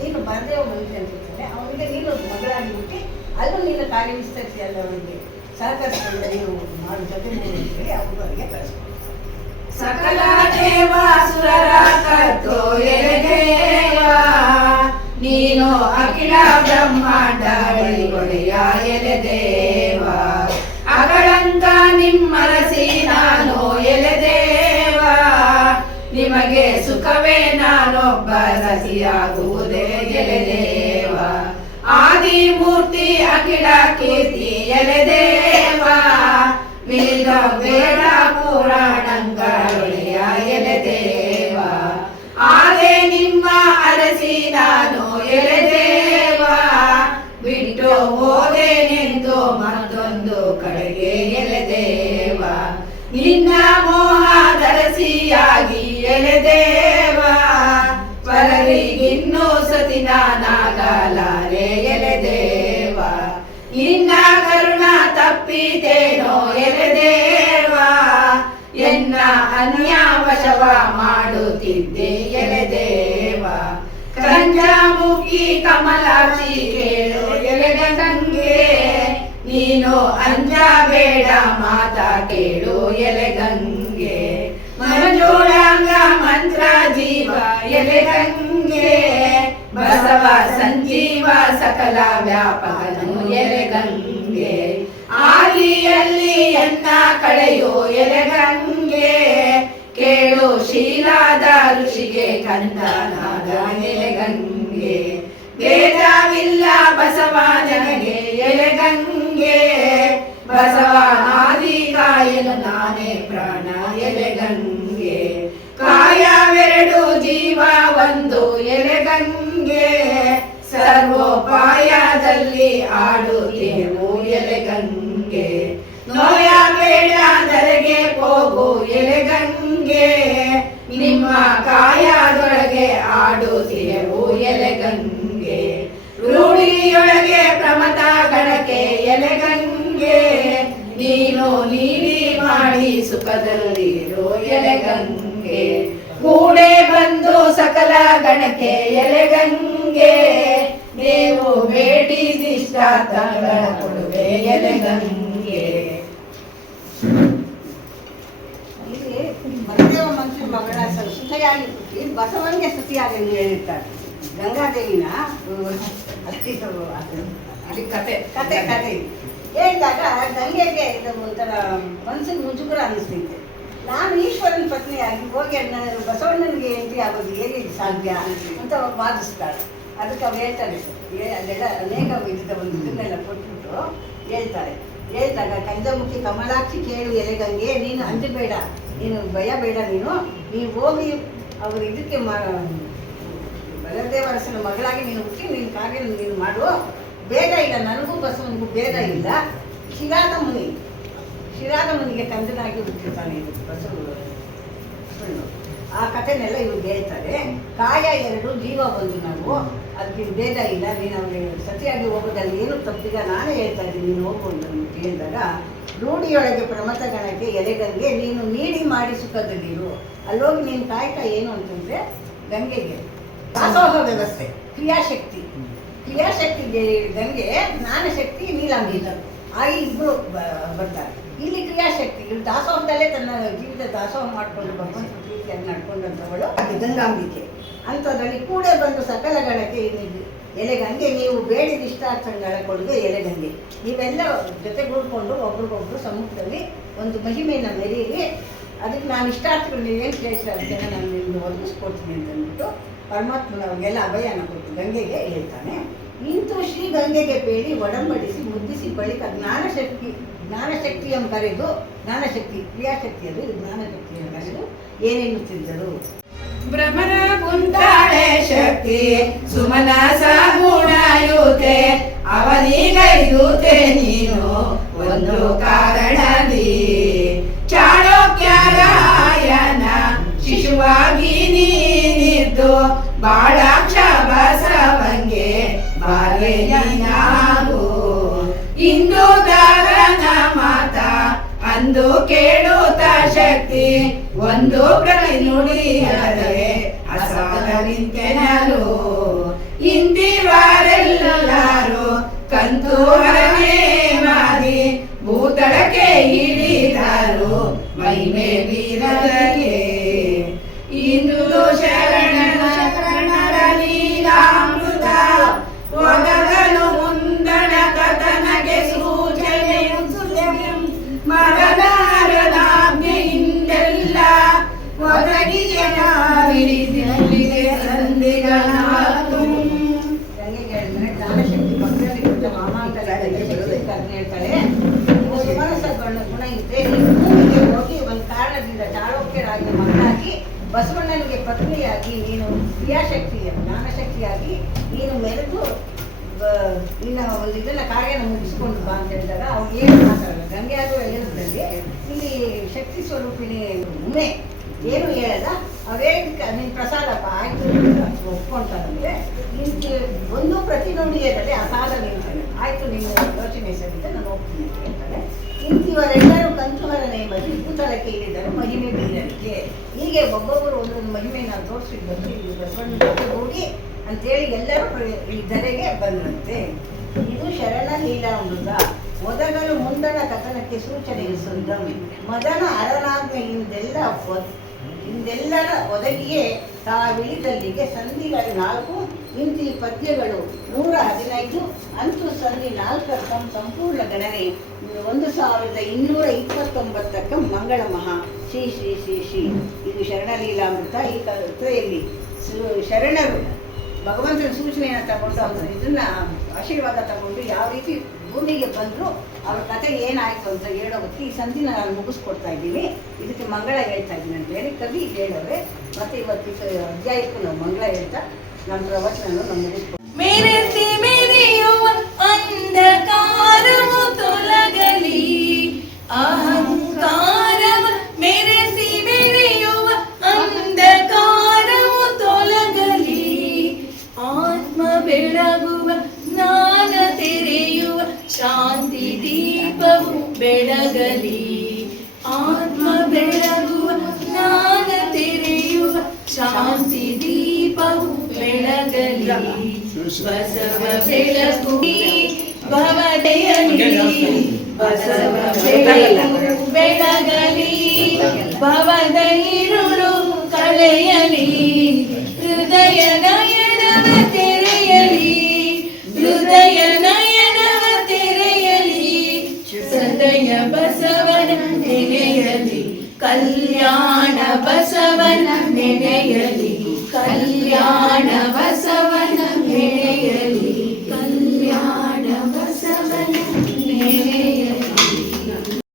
ನೀನು ಬಲದೇವ ಮಂತ್ರಿ ಅಂತಿರ್ತಾನೆ, ಅವನಿಗೆ ನೀನು ಮಗಳಾಗಿ ಹುಟ್ಟಿ ಅಲ್ಲೂ ನೀನು ಕಾರ್ಯ ವಿಸ್ತರಿಸಿಯಲ್ಲ, ಅವನಿಗೆ ಸಹಕರಿಸಿಕೊಂಡು ನೀನು ಮಾಡೋ ಜೊತೆ ಹೇಳಿ ಅವರು ಅವರಿಗೆ ಕಳಿಸ್ತಾರೆ. ಸಕಲ ದೇವಾಸುರರ ಕರ್ತೋ ಎಲೆದೇವ, ನೀನು ಅಖಿಲ ಬ್ರಹ್ಮಾಂಡ ಒಡೆಯ ಎಲೆದೇವ. ಅಗಳಂತ ನಿಮ್ಮರಸಿ ನಾನು ಎಲೆದೇವ, ನಿಮಗೆ ಸುಖವೇ ನಾನೊಬ್ಬ ಸಸಿಯಾಗುವುದೇ ಎಲೆದೇವ. ಆದಿಮೂರ್ತಿ ಅಖಿಲ ಕೀರ್ತಿ ಎಲೆದೇವ, ವೇದ ಬೇಡ ಪುರಾಣಂಗಳೊಡೆಯ ಎಲೆದೇವ. ಆದೆ ನಿಮ್ಮ ಅರಸಿ ನಾನು ಎಲೆದೇವ, ಬಿಟ್ಟು ಹೋದೇನೆಂದು ಮತ್ತೊಂದು ಕಡೆಗೆ ಎಲೆದೇವ. ನಿನ್ನ ಮೋಹದರಸಿಯಾಗಿ ಎಲೆದೇವ, ಪರರಿಗಿನ್ನೂ ಸತಿ ನಾನಾಗಲಾರೆ ಎಲೆದೇವ. ನಿನ್ನ ಕರುಣ ತಪ್ಪಿತೇನೋ ಎಲೆದೇವ, ಎನ್ನ ಅನ್ಯಾವಶವ ಮಾಡುತ್ತಿದ್ದೆ ಎಲೆದೇವ. ಕಂಜಮುಖಿ ಕಮಲಾಕ್ಷಿ ಕೇಳು ಎಲೆಗಂಗೆ, ನೀನು ಅಂಜಬೇಡ ಮಾತಾ ಕೇಳು ಎಲೆಗಂಗೆ. ಮಂಜುಳಾಂಗ ಮಂತ್ರ ಜೀವ ಎಲೆಗಂಗೆ, ಬಸವ ಸಂಜೀವ ಸಕಲ ವ್ಯಾಪಕನು ಎಲೆಗಂಗೆ. ಆದಿಯಲ್ಲಿ ಎನ್ನ ಕಡೆಯೋ ಎಲೆಗಂಗೆ, ಕೇಳು ಶೀಲಾದ ಋಷಿಗೆ ಕಂದನಾದ ಎಲೆಗಂಗೆ. ಭೇದವಿಲ್ಲ ಬಸವ ನನಗೆ ಎಲೆಗಂಗೆ, ಬಸವ ಆದಿ ಕಾಯನು ನಾನೇ ಪ್ರಾಣ ಎಲೆಗಂಗೆ. ಕಾಯವೆರಡು ಜೀವ ಒಂದು ಎಲೆಗಂಗೆ, ಸರ್ವೋಪಾಯದಲ್ಲಿ ಆಡುತ್ತೇವು ಎಲೆಗಂಗೆ. ನೋಯ ಬೇಡ ಧರೆಗೆ ಹೋಗು ಎಲೆಗಂಗೆ, ನಿಮ್ಮ ಕಾಯದೊಳಗೆ ಆಡುತ್ತೇವು ಎಲೆಗಂಗೆ. ರೂಢಿಯೊಳಗೆ ಪ್ರಮತ ಗಣಕೆ ಎಲೆಗಂಗೆ, ನೀನು ನೀಡಿ ಮಾಡಿ ಸುಖದಲ್ಲಿರೋ ಎಲೆಗಂಗೆ. ಕೂಡೆ ಬಂದು ಸಕಲ ಗಣಕೆ ಎಲೆಗಂಗೆ, ನೀವು ಬೇಡಿದಿಷ್ಟ ತಂಗಳ ಕೊಡುವೆ ಎಲೆಗಂಗೆ. ಇಲ್ಲಿ ಬಲದೇವ ಮಂತ್ರಿ ಮಗಳ ಸುತೆಯಾಗಿ ಹುಟ್ಟಿ ಬಸವನಿಗೆ ಸ್ತುತಿಯಾಗಿ ಎಂದು ಹೇಳಿರ್ತಾರೆ. ಗಂಗಾದೇವಿನ ಅಲ್ಲಿ ಕತೆ ಹೇಳಿದಾಗ ಗಂಗೆಗೆ ಇದು ಒಂಥರ ಮನಸ್ಸಿಗೆ ಮುಜುಗರ ಅನ್ನಿಸ್ತೈತೆ. ನಾನು ಈಶ್ವರನ ಪತ್ನಿಯಾಗಿ ಹೋಗಿ ನಾನು ಬಸವಣ್ಣನಿಗೆ ಹೆಂಡತಿ ಆಗೋದು ಹೇಗೆ ಸಾಧ್ಯ ಅಂತ ವಾದಿಸ್ತಾಳೆ. ಅದಕ್ಕೆ ಅವ್ರು ಹೇಳ್ತಾರೆ, ಅಲ್ಲೆಲ್ಲ ಅನೇಕ ವಿಧದ ಒಂದು ಇದನ್ನೆಲ್ಲ ಕೊಟ್ಬಿಟ್ಟು ಹೇಳ್ತಾರೆ ಕಂಜಮುಖಿ ಕಮಲಾಕ್ಷಿ ಕೇಳು ಎಲೆಗಂಗೆ, ನೀನು ಅಂಜಬೇಡ, ನೀನು ಭಯ ಬೇಡ, ನೀವು ಹೋಗಿ ಅವರು ಇದಕ್ಕೆ ಗರುಡದೇವರಸನ ಮಗಳಾಗಿ ನೀನು ಹುಟ್ಟಿ ನಿನ್ನ ಕಾರ್ಯ ನೀನು ಮಾಡು. ಭೇದ ಇಲ್ಲ, ನನಗೂ ಬಸವನಿಗೂ ಭೇದ ಇಲ್ಲ. ಶಿರಾದ ಮುನಿಗೆ ಕಂದನಾಗಿ ಹುಟ್ಟಿರ್ತಾನೆ ಇದು ಬಸವನು. ಆ ಕಥೆನೆಲ್ಲ ಇವ್ರು ಹೇಳ್ತಾರೆ. ಕಾಯ 2 ಜೀವ 1 ನಾವು, ಅದಕ್ಕೆ ಭೇದ ಇಲ್ಲ. ನೀನು ಅವನಿಗೆ ಸತಿಯಾಗಿ ಹೋಗೋದಲ್ಲಿ ಏನು ತಪ್ಪಿಲ್ಲ, ನಾನೇ ಹೇಳ್ತಾ ಇದ್ದೀನಿ ನೀನು ಹೋಗು ಅಂತ ಹೇಳಿದಾಗ, ರೂಢಿಯೊಳಗೆ ಪ್ರಮಥ ಗಣಕ್ಕೆ ಎಲೆಗಂಗೆ ನೀನು ನೀಡಿ ಮಾಡಿ ಸುಖದಲ್ಲಿರು. ಅಲ್ಲೋಗಿ ನೀನು ಕಾಯಕ ಏನು ಅಂತಂದರೆ ಗಂಗೆಗೆ ದಾಸೋಹ ವ್ಯವಸ್ಥೆ, ಕ್ರಿಯಾಶಕ್ತಿ ಗಂಗೆ, ಜ್ಞಾನಶಕ್ತಿ ನೀಲಾಂಗಿ, ಆಗ ಇಬ್ಬರು ಬರ್ತಾರೆ. ಇಲ್ಲಿ ಕ್ರಿಯಾಶಕ್ತಿ, ಇಲ್ಲಿ ದಾಸೋಹದಲ್ಲೇ ತನ್ನ ಜೀವಿತ ದಾಸೋಹ ಮಾಡಿಕೊಂಡು ಭಗವಂತ ಪ್ರೀತಿಯಾಗಿ ನಡ್ಕೊಂಡಂಥವಳು ಅದು ಗಂಗಾಂಬಿಕೆ. ಅಂಥದ್ರಲ್ಲಿ ಕೂಡ ಬಂದು ಸಕಲ ಗಣಕ್ಕೆ ಎಲೆಗಂಗೆ ನೀವು ಬೇಡಿದ ಇಷ್ಟಾರ್ಥಗಳ ಕೊಡುಗೆ ಎಲೆಗಂಗೆ. ನೀವೆಲ್ಲ ಜೊತೆಗೂಡ್ಕೊಂಡು ಒಬ್ರಿಗೊಬ್ರು ಸಮ್ಮುಖದಲ್ಲಿ ಒಂದು ಮಹಿಮೆಯನ್ನು ಮೆರೀರಿ. ಅದಕ್ಕೆ ನಾನು ಇಷ್ಟಾರ್ಥಗಳು ನೀವೇನು ಕೇಳ್ತಾರೆ ಅದನ್ನು ನಾನು ನಿಮ್ಗೆ ಒದಗಿಸ್ಕೊಡ್ತೀನಿ ಅಂತ ಅಂದ್ಬಿಟ್ಟು ಪರಮಾತ್ಮನವ್ರಿಗೆಲ್ಲ ಅಭಯನ ಕೊಟ್ಟು ಗಂಗೆಗೆ ಹೇಳ್ತಾನೆ. ಇಂತು ಶ್ರೀ ಗಂಗೆಗೆ ಬೇಡಿ ಒಡಂಬಡಿಸಿ ಮುದ್ದಿಸಿ ಬಳಿಕ ಜ್ಞಾನಶಕ್ತಿಯನ್ನು ಕರೆದು, ಜ್ಞಾನಶಕ್ತಿ ಕ್ರಿಯಾಶಕ್ತಿ ಅದು, ಜ್ಞಾನಶಕ್ತಿಯನ್ನು ಕರೆದು ಏನೆನ್ನುತ್ತಿದ್ದರು. ಭ್ರಮರ ಕುಂತಾಳೆ ಶಕ್ತಿ ಸುಮನ ಸಗುಣಯುತೆ ಅವನಿಗೈದುತೆ ನೀನು ಒಂದು ಕಾರಣದಿ. ಚಾಣಕ್ಯರಾಯನ ಶಿಶುವಾಗಿ ನೀನಿದ್ದು ಬಾಳಾಕ್ಷ ಬಸವಂಗೆ ಬಾಲ್ಯನಾಗು. ಇಂದು ದಾರನ ಮಾತ ಅಂದು ಕೇಳುತ್ತ ಶಕ್ತಿ ಒಂದು ಪ್ರತಿ ನುಡಿಯರೆ ಅಸಾಧ ನಿಂತೆನಲು. ಇಂದಿವರೆಲ್ಲರೂ ಕಂತು ಹರನೆ ಮಾಡಿ ಭೂತಳಕ್ಕೆ ಹಿಡಿದರು ಮಹಿಮೆ ವೀರರಿಗೆ. ಇಂದು ಶರಣರ ಲೀಲಾಮೃತ ಒದಗಲು ಮುಂದಣ ಕಥನಗೆ ಸೂಚನೆ ಮರದಾರನಾಜ್ಞೆಯಿಂದೆಲ್ಲ ಒದಗಿಗೆ ನಾವಿಡಿದಿಗೆ ಸಂಧಿಗಳಾತು. ಗಂಗೆಗೆ ಜ್ಞಾನಶಕ್ತಿ ಪಕ್ಕದಲ್ಲಿ ಕೊಟ್ಟ ಮಾಮಾಂತರ ಹೇಳ್ತಾಳೆ. ಗುಣ ಇದೆ. ಭೂಮಿಗೆ ಹೋಗಿ ಒಂದು ಕಾರಣದಿಂದ ಚಾಳುಕ್ಯರಾಗಿ ಮಗನಾಗಿ ಬಸವಣ್ಣನಿಗೆ ಪತ್ನಿಯಾಗಿ ನೀನು ಕ್ರಿಯಾಶಕ್ತಿಯ ಜ್ಞಾನಶಕ್ತಿಯಾಗಿ ನೀನು ಮೆರೆದು ನಿನ್ನ ಒಂದು ಇದನ್ನ ಕಾರ್ಯನ ಮುಗಿಸ್ಕೊಂಡು ಬಾ ಅಂತ ಹೇಳಿದಾಗ ಅವ್ರು ಏನು ಮಾತಾಡಲ್ಲ. ಗಂಗೆ ಆದರೂ ಹೇಳೋದ್ರಲ್ಲಿ ಇಲ್ಲಿ ಶಕ್ತಿ ಸ್ವರೂಪಿಣಿ ಉಮೆ ಏನು ಹೇಳಲ್ಲ. ಅವರೇ ನಿನ್ನ ಪ್ರಸಾದಪ್ಪ ಆಯ್ತು ಒಪ್ಕೊಂತಾರಂದ್ರೆ ನಿನ್ಗೆ ಒಂದು ಪ್ರತಿ ನುಡಿಯದಲ್ಲಿ ಅಸಾಧ ನಿಲ್ತಾನೆ. ಆಯ್ತು ನಿನ್ನ ಯೋಚನೆ ಸರಿತ ನಾನು ಹೋಗ್ತೀನಿ ಅಂತ ಹೇಳ್ತಾನೆ. ಇಂತಿವರೆಲ್ಲರೂ ಕಂಚುಹರನೆ ಬದಿ ಭೂತಳಕ್ಕೆ ಇಳಿದರು ಮಹಿಮೆ ಬೀರಲಿಕ್ಕೆ. ಹೀಗೆ ಒಬ್ಬೊಬ್ಬರು ಒಂದೊಂದು ಮಹಿಮೆಯನ್ನು ತೋರಿಸಿದ್ದು ಬಂದು ಇಲ್ಲಿ ಬಸವಣ್ಣ ಜೊತೆ ಹೋಗಿ ಅಂತೇಳಿ ಎಲ್ಲರೂ ಈ ಧರೆಗೆ ಬಂದ್ರಂತೆ. ಇದು ಶರಣ ಲೀಲಾಮೃತ ಒದಗಲು ಮುಂದಣ ಕಥನಕ್ಕೆ ಸೂಚನೆ ಸುಂದಂ. ಮದನ ಅರನಾಜ್ಞೆಯಿಂದೆಲ್ಲರ ಒದಗಿಯೇ ತಾವಿಳಿದಲ್ಲಿಗೆ ಸಂಧಿಗಳು 4 ಇಂತಿ ಪದ್ಯಗಳು 115 ಅಂತೂ ಸಂಧಿ 4 ಸಂಪೂರ್ಣ ಗಣನೆ 1229 ಮಂಗಳ ಮಹಾ ಶ್ರೀ ಶ್ರೀ ಶ್ರೀ ಶ್ರೀ. ಇದು ಶರಣಲೀಲಾಮೃತ. ಈ ಕಥೆಯಲ್ಲಿ ಶರಣರು ಭಗವಂತನ ಸೂಚನೆಯನ್ನು ತಗೊಂಡು ಅವರು ಇದನ್ನ ಆಶೀರ್ವಾದ ತಗೊಂಡು ಯಾವ ರೀತಿ ಭೂಮಿಗೆ ಬಂದರು, ಅವ್ರ ಕಥೆ ಏನಾಯಿತು ಅಂತ ಹೇಳೋ ಹೊತ್ತಿಗೆ ಈ ಸಂಧಿನ ನಾನು ಮುಗಿಸ್ಕೊಡ್ತಾ ಇದ್ದೀನಿ. ಇದಕ್ಕೆ ಮಂಗಳ ಹೇಳ್ತಾ ಇದ್ದೀನಿ ಅಂತ ಹೇಳಿ ಕವಿ ಹೇಳೋರೆ. ಮತ್ತು ಇವತ್ತು ಅಧ್ಯಾಯಕ್ಕೂ ನಾವು ಮಂಗಳ ಹೇಳ್ತಾ ನಮ್ಮ ಪ್ರವಚನ ನಮ್ಮ ಮುಗಿಸ್ಕೊಡ್ತೀವಿ. ಮೆರೆಸಿ ಮೆರೆಯುವ ಅಂಧಕಾರವು ತೊಲಗಲಿ, ಅಹಂಕಾರವ ಮೆರೆಸಿ ಮೆರೆಯುವ ಅಂಧಕಾರವು ತೊಲಗಲಿ. ಆತ್ಮ ಬೆಳಗುವ ಜ್ಞಾನ ತೆರೆಯುವ ಶಾಂತಿ ದೀಪವು ಬೆಳಗಲಿ. ಆತ್ಮ ಬೆಳಗುವ ಜ್ಞಾನ ತೆರೆಯುವ ಶಾಂತಿ ದೀಪವು ಬೆಳಗಲಿ. ಬಸವ ಬೆಳಕು ಭವದೆಯಲಿ, ಬಸವ ಬೆಳಕು ಬೆಳಗಲಿ. ಭವದ ಇರುಳು ಕಳೆಯಲಿ, ಹೃದಯ ನಯನವ ತೆರೆಯಲಿ. ಹೃದಯ ನಯನವ ತೆರೆಯಲಿ, ಸದಯ ಬಸವನ ನೆನೆಯಲಿ. ಕಲ್ಯಾಣ ಬಸವನ ನೆನೆಯಲಿ, ಕಲ್ಯಾಣ